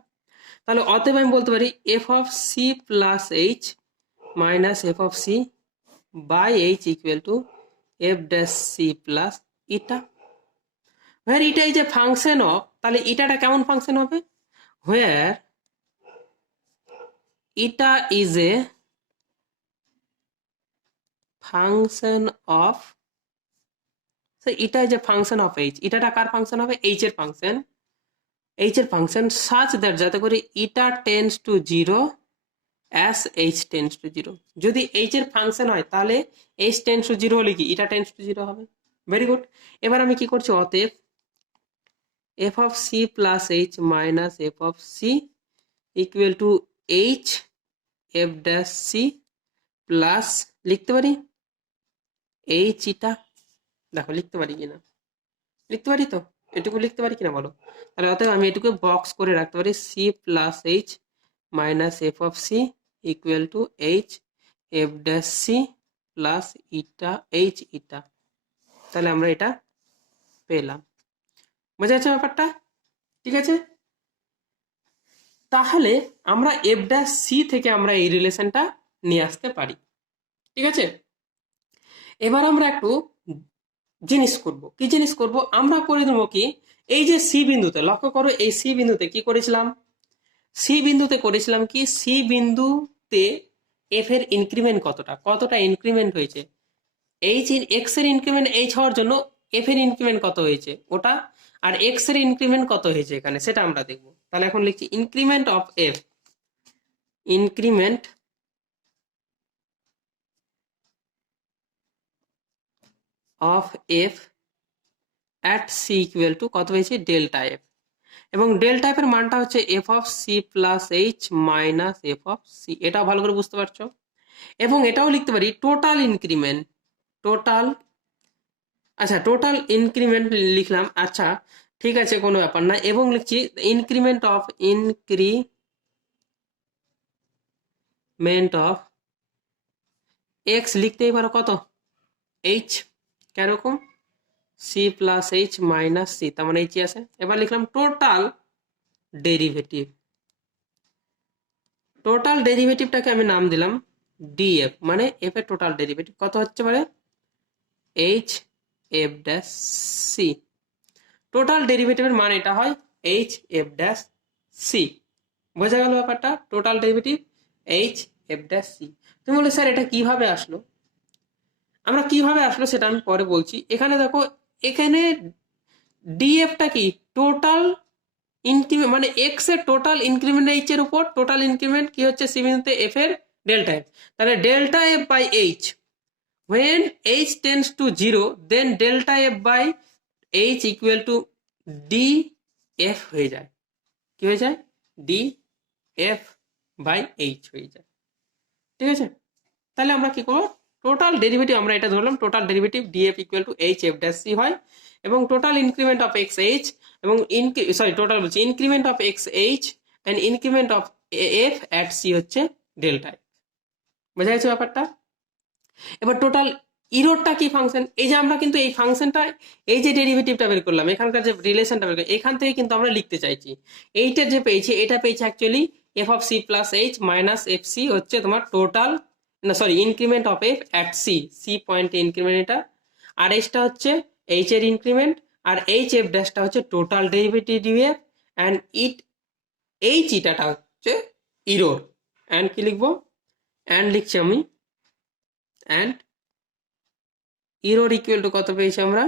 তাহলে অতএব আমি বলতে পারি F of C plus H minus F of C by H equal to F dash C plus eta. where এটা is a function of, তাহলে ইটাটা কেমন ফাংশন হবে, where এটা is a function of, so এটা is a function of h, ইটাটা কার ফাংশন হবে, h এর ফাংশন, h এর ফাংশন such that যাতে করে eta tends to zero as h tends to zero, যদি h এর ফাংশন হয় তাহলে h টেন্ডস টু জিরো হলে কি ইটা টেন্ডস টু জিরো হবে, ভেরি গুড। এবার আমি কি করছি, অতএব F of C plus H minus F of c equal to h F dash C plus লিখতে পারি এইচ ইটা। দেখো লিখতে পারি কিনা, লিখতে পারি তো, এটুকু লিখতে পারি কিনা বলো। তাহলে অতএব আমি এটুকু বক্স করে রাখতে পারি c plus H minus F of c equal to h F dash C plus eta h eta. তাহলে আমরা এটা পেলাম। বোঝা যাচ্ছে ব্যাপারটা? ঠিক আছে, তাহলে আমরা এফ ড্যাশ সি থেকে আমরা এই রিলেশনটা নিয়ে আসতে পারি। ঠিক আছে, এবার আমরা একটু জিনিস করব। কি জিনিস করব, আমরা করে দেবো কি, এই যে সি বিন্দুতে লক্ষ্য করো, এই সি বিন্দুতে কি করেছিলাম, সি বিন্দুতে করেছিলাম কি, সি বিন্দুতে এফ এর ইনক্রিমেন্ট কতটা, কতটা ইনক্রিমেন্ট হয়েছে, এইচ এক্স এর ইনক্রিমেন্ট এইচ হওয়ার জন্য এফ এর ইনক্রিমেন্ট কত হয়েছে ওটা, আর এক্স এর ইনক্রিমেন্ট কত হয়েছে এখানে সেটা আমরা দেখব। তাহলে এখন লিখছি increment of F, increment of F at C equal to কত হয়েছে, ডেল্টা এফ। এবং ডেল্টা এফ এর মানটা হচ্ছে F of C plus H minus F of C, এটাও ভালো করে বুঝতে পারছো। এবং এটাও লিখতে পারি টোটাল ইনক্রিমেন্ট, টোটাল, আচ্ছা টোটাল ইনক্রিমেন্ট লিখলাম, আচ্ছা ঠিক আছে কোনো ব্যাপার না। এবং লিখছি ইনক্রিমেন্ট অফ এক্স, লিখতেই পারো কত, এইচ, কেরকম, C plus H minus C, তার মানে এইচই আছে। এবার লিখলাম টোটাল ডেরিভেটিভ, টোটাল ডেরিভেটিভটাকে আমি নাম দিলাম ডিএফ, মানে এফ এর টোটাল ডেরিভেটিভ কত হচ্ছে মানে H F dash C. Total ডেরিভেটিভের মান এটা হয় এইচ এফ ড্যাশ সি। বোঝা গেল ব্যাপারটা, total derivative H F dash C. তুমি বলে স্যার এটা কিভাবে আসলো, আমরা কিভাবে আসলো সেটা আমি পরে বলছি। এখানে দেখো, এখানে ডিএফটা কি, টোটাল ইনক্রিমেন্ট, মানে এক্স এর টোটাল ইনক্রিমেন্ট এইচ এর উপর টোটাল ইনক্রিমেন্ট কি হচ্ছে সি বিন্দুতে এফ এর ডেল্টা এফ। তাহলে delta F by H, when h tends to 0 then delta f by h equal to df হয়ে যায়, কি হয়ে যায়, df by h হয়ে যায়। ঠিক আছে, তাহলে আমরা কি করব, টোটাল ডেরিভেটিভ আমরা এটা ধরলাম, total derivative df equal to h f dash c হয়, এবং total increment of x h, এবং টোটাল বলছি increment of x h and increment of f at c হচ্ছে ডেল্টা f। বোঝা গেছে ব্যাপারটা? এবার টোটাল ইরোরটা কি ফাংশন, এই যে আমরা কিন্তু এই ফাংশনটা, এই যে ডেরিভেটিভটা বের করলাম, এখানকার যে রিলেশনটা বের করলাম, এখান থেকে কিন্তু আমরা লিখতে চাইছি এইটা যে পেয়েছি, এটা পেয়েছি actually f of C plus H minus f c হচ্ছে তোমার টোটাল, না sorry increment of F at c, c পয়েন্টে ইনক্রিমেন্ট এটা, আর এইচটা হচ্ছে এইচ এর ইনক্রিমেন্ট, আর এইচ এফ ড্যাশটা হচ্ছে total derivative df, and h ইটাটা হচ্ছে ইরোর। অ্যান্ড কি লিখবো, অ্যান্ড লিখছি আমি, অ্যান্ড ইরোর ইকুয়াল টু কত পেয়েছি আমরা,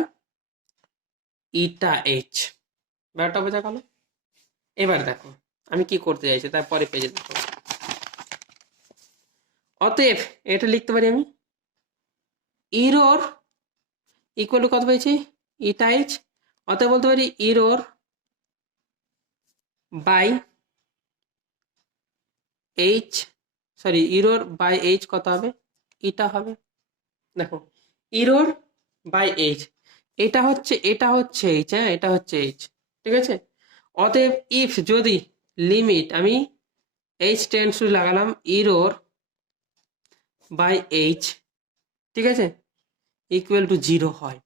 ইটা এইচ। ব্যাপারটা বোঝা গেল? এবার দেখো আমি কি করতে চাইছি, তারপরে পেজে দেখো, অতএব এটা লিখতে পারি আমি ইরোর ইকুয়াল টু কত পেয়েছি, ইটা এইচ। অতএব বলতে পারি error by H, sorry error by H কত হবে, ইটা হবে। দেখো ইরোর বাই এইচ, এটা হচ্ছে এইচ, হ্যাঁ এটা হচ্ছে এইচ, ঠিক আছে। অতএব ইফ যদি লিমিট আমি এইচ টেন্ডস টু লাগালাম ইরোর বাই এইচ, ঠিক আছে, ইকুয়াল টু 0 হয়,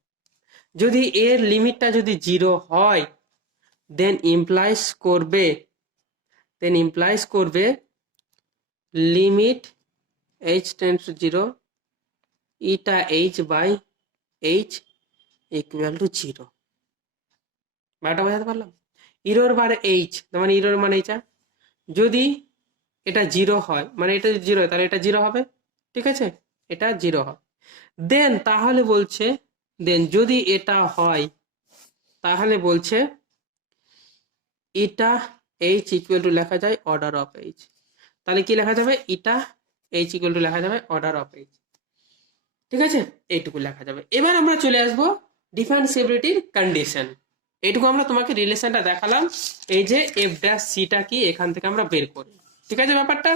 যদি এর লিমিটটা যদি 0 হয় দেন ইমপ্লাইজ করবে limit H tends to 0 eta H by H equal to 0। ব্যাপারটা বোঝাতে পারলাম, ইরোর বার এইচ মানে ইরোর মানে এইটা, যদি এটা 0 হয়, মানে এটা যদি 0 হয় তাহলে এটা 0 হবে, ঠিক আছে, এটা 0 হয়। দেন তাহলে বলছে, দেন যদি এটা হয় তাহলে বলছে ইটা এইচ ইকুয়াল টু লেখা যায় অর্ডার অফ এইচ। তাহলে কি লেখা যাবে, ইটা এইচ ইকুয়াল টু লেখা যাবে অর্ডার অফ এইচ। ঠিক আছে, এইটুকু লেখা যাবে। এবার আমরা চলে আসবো ডিফারেন্সিবিলিটির কন্ডিশন। এইটুকু আমরা তোমাকে রিলেশনটা দেখালাম, এই যে এফ ড্যাশ সিটা কি এখান থেকে আমরা বের করি। ঠিক আছে ব্যাপারটা,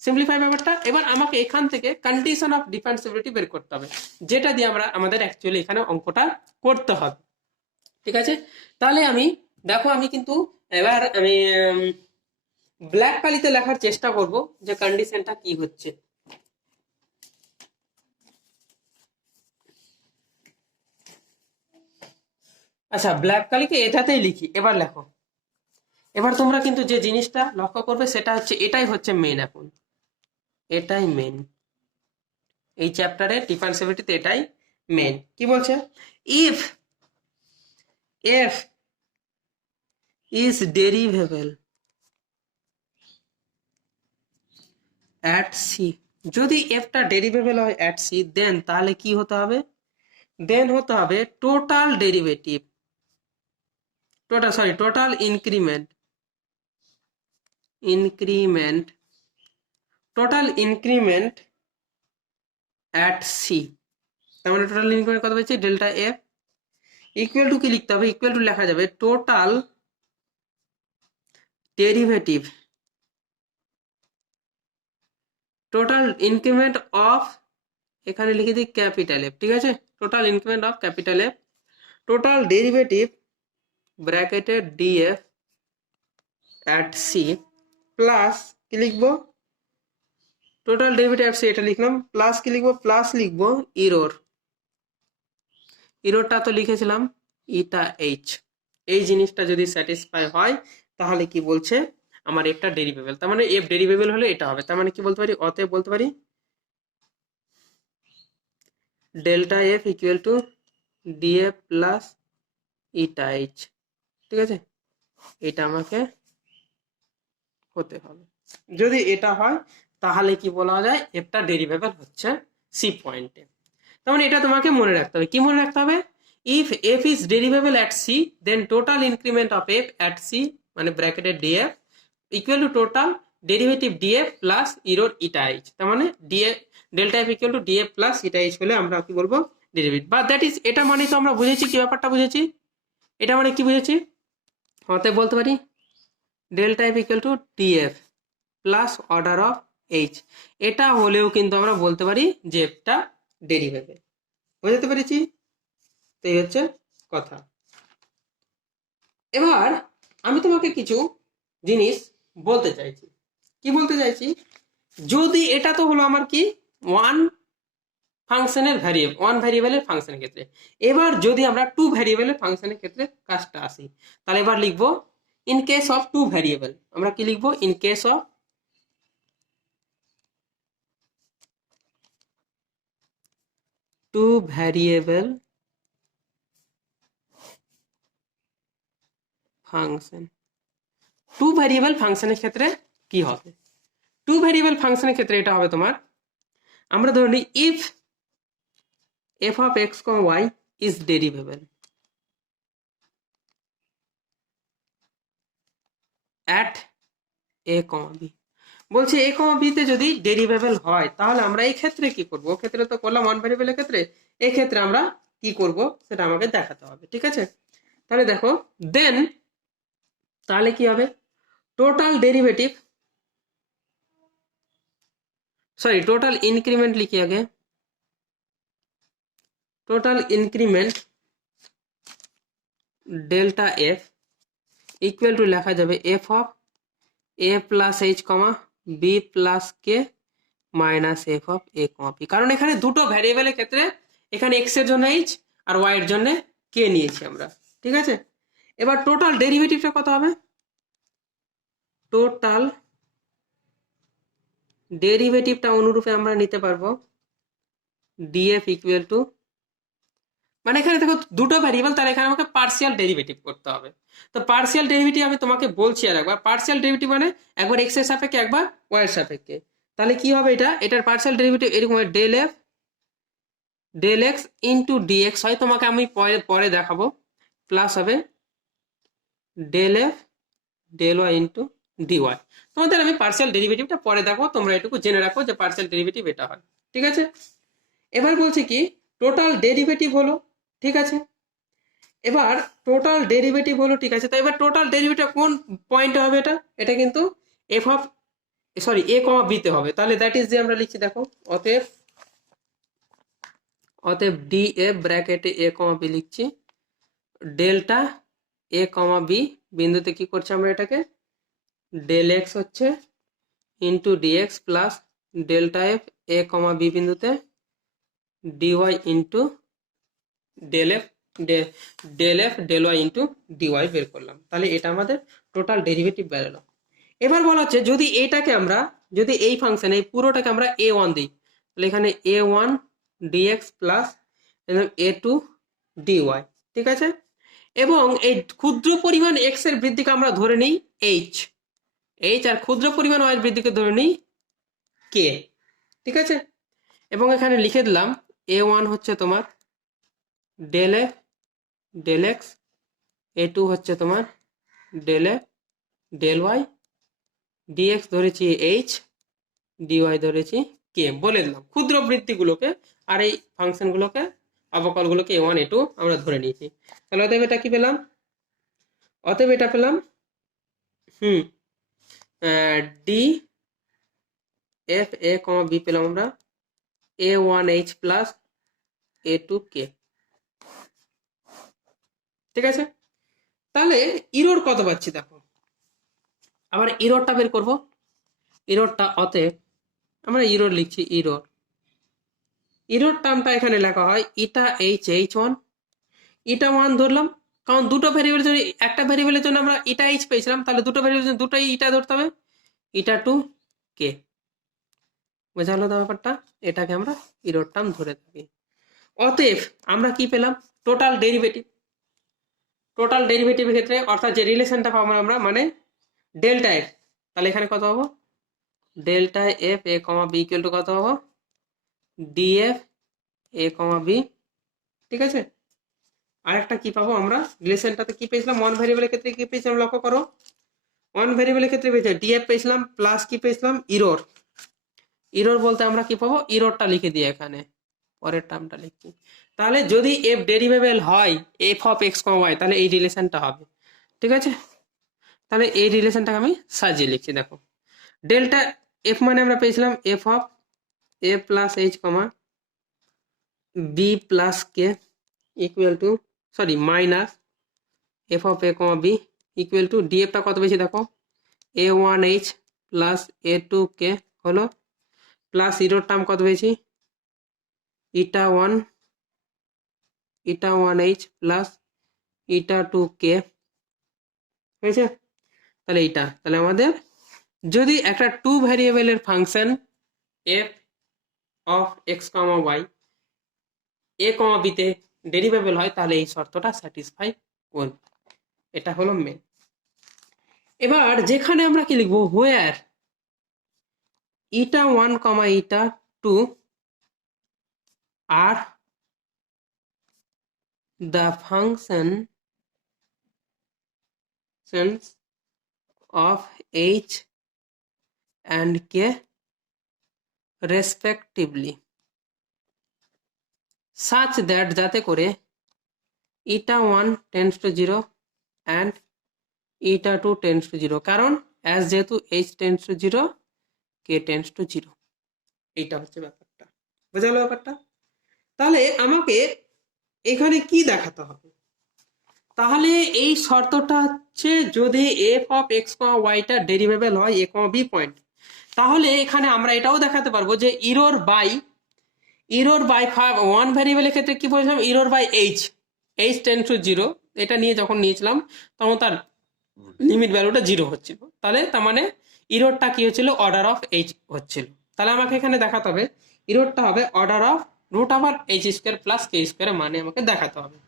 সিম্পলিফাই ব্যাপারটা। এবার আমাকে এখান থেকে কন্ডিশন অফ ডিফারেন্সিবিলিটি বের করতে হবে, যেটা দিয়ে আমরা আমাদের অ্যাকচুয়ালি এখানে অঙ্কটা করতে হবে। ঠিক আছে, তাহলে আমি দেখো আমি কিন্তু এবার আমি ব্ল্যাক কালিতে লেখার চেষ্টা করব যে কন্ডিশনটা কি হচ্ছে। আচ্ছা, ব্ল্যাক কালিকে এটাতেই লিখি। এবার লেখো। এবার তোমরা কিন্তু যে জিনিসটা লক্ষ্য করবে সেটা হচ্ছে এটাই হচ্ছে মেন। এখন এটাই মেন, এই চ্যাপ্টারের ডিফারেন্সিবিলিটিতে এটাই মেন। কি বলছে? If f is derivable at c, যদি এফটা ডেরিভেবল হয় অ্যাট সি, দেন তাহলে কি হতে হবে? দেন হতে হবে total derivative, total increment at C. তার মানে টোটাল ইনক্রিমেন্ট কত হচ্ছে? ডেল্টা এফ ইকুয়াল টু কি লিখতে হবে? ইকুয়াল টু লেখা যাবে total derivative, total increment of, এখানে লিখে দিই ক্যাপিটাল এফ। ঠিক আছে, total increment of capital f, total derivative bracketed df at c plus কি লিখবো? টোটাল ডেরিভেটিভ অ্যাট সি এটা লিখলাম, প্লাস কি লিখবো? প্লাস লিখবো ইরোরটা তো লিখেছিলাম ইটা এইচ। এই জিনিসটা যদি স্যাটিসফাই হয় তাহলে কি বলছে? আমার এফটা ডেরিভেবল, তার মানে এফ ডেরিভেবল হলে এটা হবে। তার মানে কি বলতে পারি? অতএব বলতে পারি delta F equal to df plus eta H. ঠিক আছে, এটা আমাকে হতে হবে। যদি এটা হয় তাহলে কি বলা যায়? এফটা ডেরিভেবল হচ্ছে সি পয়েন্টে। তার মানে এটা তোমাকে মনে রাখতে হবে। কি মনে রাখতে হবে? If f is derivable at c, then total increment of F at c মানে bracketed df equal to total derivative df plus error eta h. তার মানে df delta F equal to df plus eta h হলে আমরা কি বলবো? ডেরিভেটিভ। বা দ্যাট ইজ, এটা মানে তো আমরা বুঝেছি কি ব্যাপারটা বুঝেছি। এটা মানে কি বুঝেছি? অতএব বলতে পারি delta F equal to df plus order of H. এটা হলেও কিন্তু আমরা বলতে পারি যে এফটা ডেরিভেবল। বুঝতে পেরেছি? তো এই হচ্ছে কথা। এবার আমি তোমাকে কিছু জিনিস বলতে চাইছি। কি বলতে চাইছি? যদি এটা তো হলো আমার কি ওয়ান ভ্যারিয়েবলের ফাংশনের ক্ষেত্রে, এবার যদি আমরা টু ভ্যারিয়েবলের ফাংশনের ক্ষেত্রে কাজটা আসি, তাহলে এবার লিখবো in case of two variable. আমরা কি লিখবো? In case of two variable function. Two variable ফাংশনের ক্ষেত্রে কি হবে? টু ভ্যারিয়েবল ফাংশনের ক্ষেত্রে এটা হবে তোমার, আমরা ধরে নিই if f of x comma y is derivable at a comma b. বলছে এ কমা বিতে যদি ডেরিভেবল হয় তাহলে আমরা এই ক্ষেত্রে কি করব? ও ক্ষেত্রে তো করলাম ওয়ান ভ্যারিয়েবলের ক্ষেত্রে, এই ক্ষেত্রে আমরা কি করব সেটা আমাকে দেখাতে হবে। ঠিক আছে, তাহলে দেখো দেন তাহলে কি হবে? টোটাল ডেরিভেটিভ, টোটাল ইনক্রিমেন্ট লিখি আগে। Total increment delta F equal to লেখা যাবে F of A plus H comma B plus K minus F of A comma B. কারণ এখানে দুটো ভ্যারিয়েবলের ক্ষেত্রে এখানে এক্স এর জন্য এইচ আর ওয়াই এর জন্য কে নিয়েছি আমরা। ঠিক আছে, এবার টোটাল ডেরিভেটিভটা কত হবে? টোটাল ডেরিভেটিভটা অনুরূপে আমরা নিতে পারবো ডিএফ ইকুয়াল টু, মানে এখানে দেখো দুটো ভ্যারিয়েবল, তাহলে এখানে আমাকে পার্সিয়াল ডেরিভেটিভ করতে হবে। তো পার্সিয়াল ডেরিভেটিভ আমি তোমাকে বলছি আর একবার, পার্সিয়াল ডেরিভেটিভ মানে একবার এক্স এর সাপেক্ষে একবার ওয়াই এর সাপেক্ষে। তাহলে কি হবে? এটার পার্সিয়াল ডেরিভেটিভ এরকম ডেল এক্স ইন্টু ডিএক্স হয়, তোমাকে আমি পরে দেখাবো, প্লাস হবে del F del Y into DY. তোমাদের আমি পার্সিয়াল ডেরিভেটিভটা পরে দেখো, তোমরা এটুকু জেনে রাখো যে পার্সিয়াল ডেরিভেটিভ এটা হয়। ঠিক আছে, এবার বলছে কি টোটাল ডেরিভেটিভ হলো ঠিক আছে, এবার টোটাল ডেরিভেটিভ হলো, ঠিক আছে। তো এবার টোটাল ডেরিভেটিভ কোন পয়েন্টে হবে? এটা কিন্তু F of sorry A comma বিতে হবে। তাহলে দ্যাট ইজ যে আমরা লিখছি দেখো, অতএব ডি এফ ব্র্যাকেটে এ কমা বি লিখছি, ডেল্টা এ কমা বি বিন্দুতে কি করছি আমরা এটাকে, ডেল এক্স হচ্ছে into dx plus delta F এ কমা বি বিন্দুতে dy into del F del Y into dy বের করলাম। তাহলে এটা আমাদের টোটাল ডেরিভেটিভ বেরোলো। এবার বলা হচ্ছে যদি এটাকে আমরা, যদি এই ফাংশন এই পুরোটাকে আমরা এ ওয়ান দিই, তাহলে এখানে এ ওয়ান ডিএক্স প্লাস এ টু ডিওয়াই, ঠিক আছে। এবং এই ক্ষুদ্র পরিমাণ এক্স এর বৃদ্ধিকে আমরা ধরে নিই এইচ, আর ক্ষুদ্র পরিমাণ ওয়াই এর বৃদ্ধিকে ধরে নিই কে, ঠিক আছে। এবং এখানে লিখে দিলাম এ ওয়ান হচ্ছে তোমার del F del X, A two হচ্ছে তোমার del F del Y, DX ধরেছি এইচ, ডিওয়াই ধরেছি কে, বলে দিলাম ক্ষুদ্র বৃত্তিগুলোকে, আর এই ফাংশনগুলোকে অবকলগুলোকে এ ওয়ান এ টু আমরা ধরে নিয়েছি। তাহলে অতএব এটা কি পেলাম, অতএব এটা পেলাম ডি এফ এ কমা বি পেলাম আমরা A one H plus A two K, ঠিক আছে। তাহলে ইরোর কত পাচ্ছি দেখো, আবার ইরোরটা বের করব। ইরোরটা অতএব আমরা ইরোর লিখছি, ইরোর টার্মটা এখানে লেখা হয় eta h h one, eta one ধরলাম কারণ দুটো ভ্যারিয়েবলের জন্য, একটা ভ্যারিয়েবলের জন্য আমরা ইটা এইচ পেয়েছিলাম, তাহলে দুটো ভ্যারিয়েবলের জন্য দুটোই ইটা ধরতে হবে, ইটা টু কে, বোঝা হলো ব্যাপারটা। এটাকে আমরা ইরোর টার্ম ধরে থাকি। অতএব আমরা কি পেলাম, টোটাল ডেরিভেটিভ। টোটাল ডেরিভেটিভের ক্ষেত্রে অর্থাৎ যে রিলেশনটা পাবো আমরা মানে ডেল্টা এফ, তাহলে এখানে কত হবো, delta F A comma B equal to কত হবো, ডিএফ এ কমা বি, ঠিক আছে। আরেকটা কি পাবো আমরা, রিলেশনটাতে কি পেয়েছিলাম, ওয়ান ভ্যারিয়েবলের ক্ষেত্রে কি পেয়েছিলাম লক্ষ্য করো, ওয়ান ভ্যারিয়েবলের ক্ষেত্রে পেয়েছিলাম ডিএফ পেয়েছিলাম প্লাস কি পেয়েছিলাম ইরোর, ইরোর বলতে আমরা কি পাবো, ইরোরটা লিখে দিই এখানে, পরের টার্মটা লিখছি। তাহলে যদি এফ ডেরিভেবল হয় F of x comma Y, তাহলে এই রিলেশনটা হবে, ঠিক আছে। তাহলে এই রিলেশনটাকে আমি সাজিয়ে লিখছি দেখো, ডেল্টা এফ মানে আমরা পেয়েছিলাম F of A plus H comma B plus k equal to sorry minus F of A comma B equal to ডিএফটা কত বেশি দেখো, a one H plus A two k হলো, প্লাস ইরোর টার্ম কত পেয়েছি, eta one H plus eta two k, হয়েছে। তাহলে এইটা, তাহলে আমাদের যদি একটা টু ভ্যারিয়েবলের function F of x comma Y A comma বিতে ডেরিভেবল হয়, তাহলে এই শর্তটা স্যাটিসফাই করবে, এটা হলো মেন। এবার যেখানে আমরা কি লিখবো, where eta one comma eta two are the functions of h and k respectively such that যাতে করে eta one tends to zero and eta two tends to zero, কারণ অ্যাজ যেহেতু h tends to zero k tends to zero, এইটা হচ্ছে ব্যাপারটা, বোঝা গেল ব্যাপারটা। তাহলে আমাকে এখানে কি দেখাতে হবে, তাহলে এই শর্তটা হচ্ছে যদি এফ অফ এক্স কমা ওয়াইটা ডেরিভেবল হয় এ কমা বি পয়েন্ট, তাহলে এখানে আমরা এটাও দেখাতে পারবো যে ইরোর বাই ওয়ান ভ্যারিয়েবলের ক্ষেত্রে কি বলেছিলাম, error by H tends to zero, এটা নিয়ে যখন নিয়েছিলাম তখন তার লিমিট ভ্যালুটা জিরো হচ্ছিল, তাহলে তার মানে ইরোরটা কি হচ্ছিল, অর্ডার অফ এইচ হচ্ছিল। তাহলে আমাকে এখানে দেখাতে হবে ইরোরটা হবে order of root over H square plus K square, মানে আমাকে দেখাতে হবে।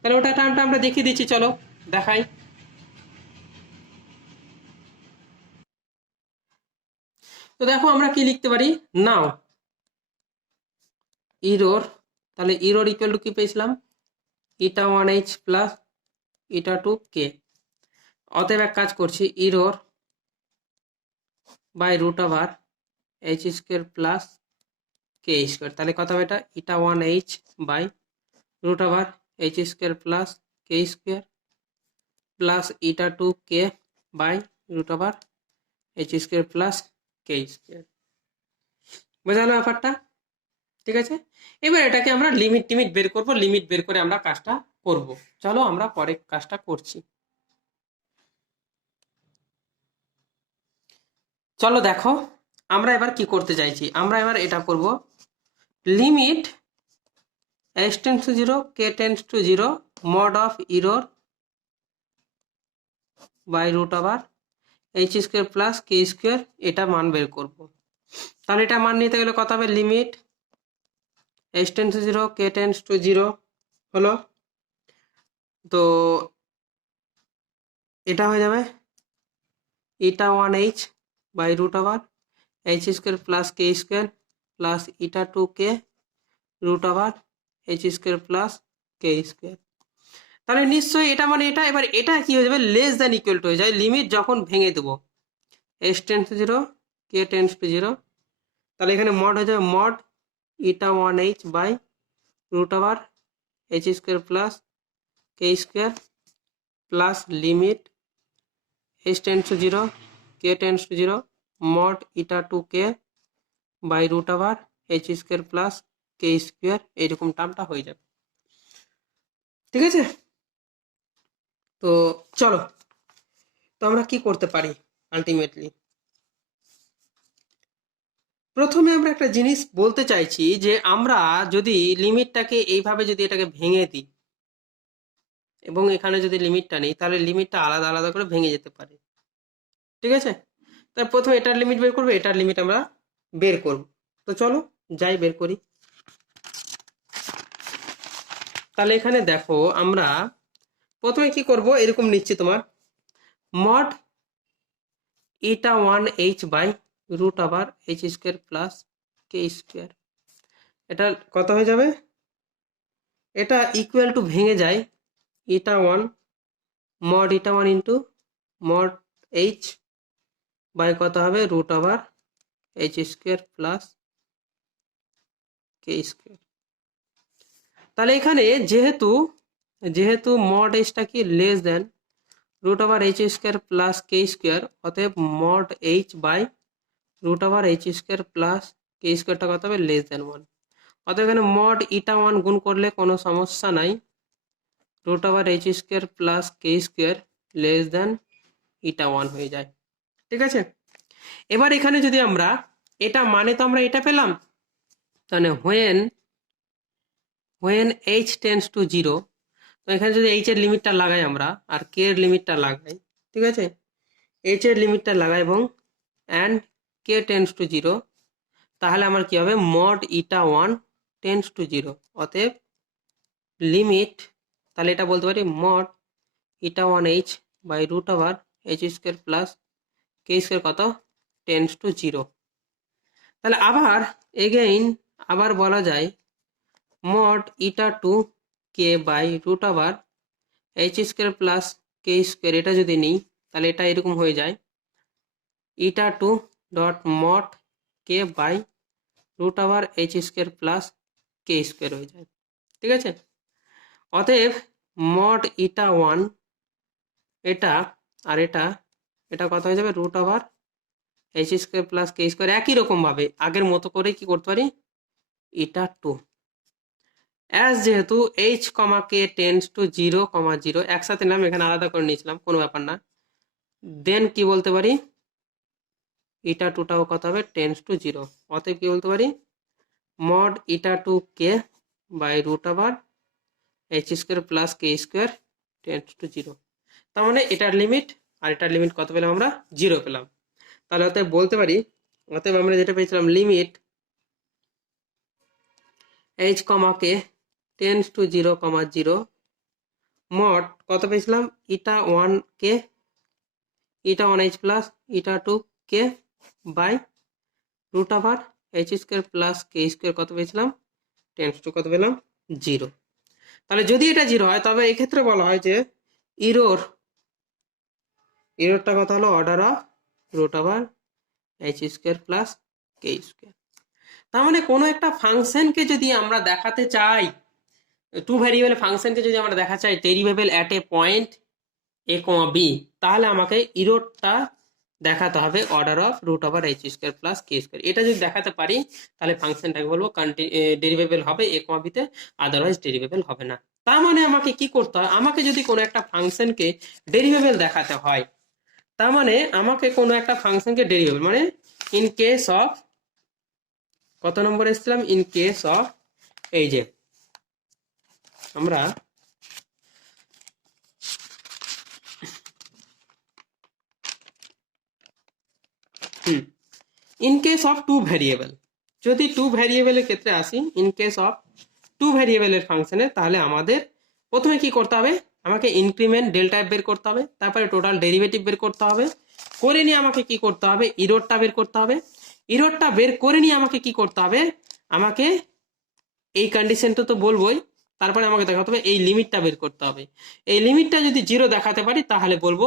তাহলে ওটা টার্মটা আমরা দেখিয়ে দিচ্ছি, চলো দেখাই। তো দেখো আমরা কি লিখতে পারি, নাও ইরোর, তাহলে ইরোর ইকুয়াল টু কি পেয়েছিলাম, eta one H plus eta two k, অতএব এক কাজ করছি, error by root over H square plus K square, তাহলে কত হবে এটা, eta one h by root over H square plus K square plus eta two k by root over H square plus K square. বোঝা গেল ব্যাপারটা? ঠিক আছে, এবার এটাকে আমরা লিমিট টিমিট বের করব, লিমিট বের করে আমরা কাজটা করব। চলো আমরা পরে কাজটা করছি। চলো দেখো আমরা এবার কি করতে চাইছি, আমরা এবার এটা করব limit h tends to 0 k tends to 0 mod of error by root over H square plus K square, এটা মান বের করব। তাহলে এটা মান নিতে গেলে কত হবে, limit h tends to 0 k tends to 0 হলো, তো এটা হয়ে যাবে eta 1h by root over H square plus K square plus eta 2k root over H square plus K square. তাহলে নিশ্চয়ই এটা মানে এটা, এবার এটা কি হয়ে যাবে, লেস দ্যান ইকুয়াল টু হয়ে যায় লিমিট যখন ভেঙে দেবো h tends to 0 k tends to 0। তাহলে এখানে মড হয়ে যাবে mod eta 1h by root over H square plus K square plus limit h tends to 0 k tends to 0 mod eta 2k by root over H square plus K square, এইরকম টার্মটা হয়ে যাবে। ঠিক আছে, তো চলো তো আমরা কি করতে পারি আলটিমেটলি। প্রথমে আমরা একটা জিনিস বলতে চাইছি যে আমরা যদি লিমিটটাকে এইভাবে যদি এটাকে ভেঙে দিই এবং এখানে যদি লিমিটটা নেই, তাহলে লিমিটটা আলাদা আলাদা করে ভেঙে যেতে পারে। ঠিক আছে, তাই প্রথমে এটার লিমিট বের করবো, এটার লিমিট আমরা বের করব। তো চলো যাই বের করি। তাহলে এখানে দেখো আমরা প্রথমে কি করব, এরকম নিচ্ছি তোমার mod eta 1h by root over H square plus K square, এটা কত হয়ে যাবে, এটা ইকুয়াল টু ভেঙে যায় eta 1 mod eta 1 into mod h by কত হবে root over H square plus কে স্কোয়ার। তাহলে এখানে যেহেতু যেহেতু মড এইচটা কি less than root over H square plus কে স্কোয়ার, অতএব mod h by root over H square plus k square কত হবে লেস দেন 1, অতএব এখানে মড ইটা 1 গুণ করলে কোনো সমস্যা নাই, root over H square plus কে স্কোয়ার লেস দেন ইটা 1 হয়ে যায়। ঠিক আছে, এবার এখানে যদি আমরা এটা মানে তো আমরা এটা পেলাম, তাহলে হোয়েন এইচ টেন্স টু 0, তো এখানে যদি এইচ এর লিমিটটা লাগাই আমরা আর কে এর লিমিটটা লাগাই, ঠিক আছে, এইচ এর লিমিটটা লাগাই এবং অ্যান্ড কে টেন্স টু 0, তাহলে আমার কি হবে মড ইটা 1 টেন্স টু 0, অতএব লিমিট, তাহলে এটা বলতে পারি mod eta 1h by root over H square plus K square কত টেন্স টু 0। তাহলে আবার এগেইন আবার বলা যায় mod eta 2k by root over H square plus K square, এটা যদি নিই তাহলে এটা এরকম হয়ে যায় eta 2 dot mod K by root over H square plus K square হয়ে যায়। ঠিক আছে, অতএব মড ইটা 1 এটা আর এটা এটা কত হয়ে যাবে root over H square plus কে স্কোয়ার, একই রকম ভাবে আগের মতো করে কি করতে পারি ইটা 2 অ্যাজ যেহেতু h comma K tends to 0,0 একসাথে নাম এখানে আলাদা করে নিয়েছিলাম, কোনো ব্যাপার না, দেন কি বলতে পারি ইটা 2টাও কত হবে টেন্স টু 0, অতএব কি বলতে পারি mod eta 2k by root over H square plus K square tends to 0। তার মানে এটার লিমিট আর এটার লিমিট কত পেলাম আমরা 0 পেলাম। তাহলে অতএব বলতে পারি, অতএব আমরা যেটা পেয়েছিলাম limit H comma K tends to 0,0 mod কত পেয়েছিলাম eta 1k eta 1h plus eta 2k by root over H square plus K square কত পেয়েছিলাম টেন্স টু কত পেলাম 0। তাহলে যদি এটা 0 হয় তবে এই ক্ষেত্রে বলা হয় যে ইরোরটা কত হলো order of root over H square plus K square. তার মানে কোনো একটা ফাংশনকে যদি আমরা দেখাতে চাই টু ভ্যারিয়েবল ফাংশনকে যদি আমরা দেখা চাই derivable at a point a comma B, তাহলে আমাকে ইরোডটা দেখাতে হবে order of root over H square plus K square. এটা যদি দেখাতে পারি তাহলে ফাংশনটাকে বলবো ডেরিভেবল হবে এ কমা বিতে, আদারওয়াইজ ডেরিভেবল হবে না। তার মানে আমাকে কি করতে হয়, আমাকে যদি কোনো একটা ফাংশনকে ডেরিভেবল দেখাতে হয়, তার মানে আমাকে কোনো একটা ফাংশনকে ডেরিভেবল মানে ইন কেস অফ, কত নম্বর এসেছিলাম, ইন কেস অফ, এই যে আমরা in case of two variable, যদি টু ভ্যারিয়েবলের ক্ষেত্রে আসি, ইন কেস অফ টু ভ্যারিয়েবলের ফাংশনে, তাহলে আমাদের প্রথমে কি করতে হবে, আমাকে ইনক্রিমেন্ট ডেল্টা এফ বের করতে হবে, তারপরে টোটাল ডেরিভেটিভ বের করতে হবে, করে নিয়ে আমাকে কি করতে হবে, ইরোডটা বের করতে হবে, ইরোডটা বের করে নিয়ে আমাকে কি করতে হবে, আমাকে এই কন্ডিশনটা তো বলবোই, তারপরে আমাকে দেখাতে হবে এই লিমিটটা বের করতে হবে। এই লিমিটটা যদি জিরো দেখাতে পারি তাহলে বলবো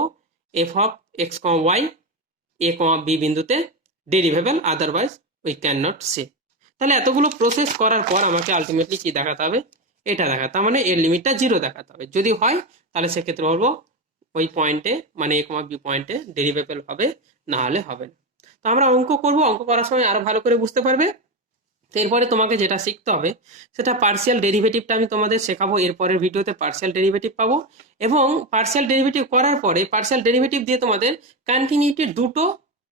F of x comma Y A comma B বিন্দুতে derivable, otherwise we can not say. তাহলে এতগুলো প্রসেস করার পর আমাকে আলটিমেটলি কি দেখাতে হবে, এটা দেখাতে, তার মানে এর লিমিটটা জিরো দেখাতে হবে। যদি হয় তাহলে সেক্ষেত্রে বলবো ওই পয়েন্টে মানে এ কমা বি পয়েন্টে ডেরিভেবল হবে, না হলে হবে না। তো আমরা অঙ্ক করব, অঙ্ক করার সময় আরো ভালো করে বুঝতে পারবে। তো এরপরে তোমাকে যেটা শিখতে হবে সেটা পার্শিয়াল ডেরিভেটিভটা আমি তোমাদের শেখাবো, এরপরের ভিডিওতে পার্শিয়াল ডেরিভেটিভ পাবো, এবং পার্শিয়াল ডেরিভেটিভ করার পরে পার্শিয়াল ডেরিভেটিভ দিয়ে তোমাদের কন্টিনিউটির দুটো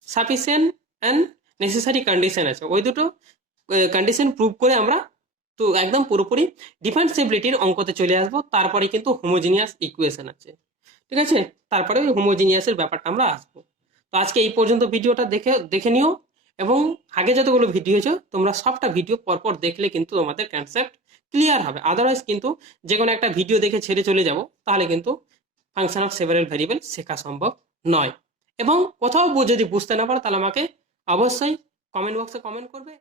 সাফিসিয়েন্ট অ্যান্ড নেসেসারি কন্ডিশন আছে, ওই দুটো কন্ডিশন প্রুভ করে আমরা তো একদম পুরোপুরি ডিফারেন্সিবিলিটির অঙ্কতে চলে আসবো। তারপরে কিন্তু হোমোজিনিয়াস ইকুয়েশন আছে, ঠিক আছে, তারপরে ওই হোমোজিনিয়াসের ব্যাপারটা আমরা আসবো। তো আজকে এই পর্যন্ত ভিডিওটা দেখে নিও, এবং আগে যতগুলো ভিডিও হয়েছে তোমরা সবটা ভিডিও পরপর দেখলে কিন্তু তোমাদের কনসেপ্ট ক্লিয়ার হবে। আদারওয়াইজ কিন্তু যে কোনো একটা ভিডিও দেখে ছেড়ে চলে যাব, তাহলে কিন্তু ফাংশন অফ সেভারেল ভেরিয়েবল শেখা সম্ভব নয়। এবং কোথাও যদি বুঝতে না পারো তাহলে আমাকে অবশ্যই কমেন্ট বক্সে কমেন্ট করবে।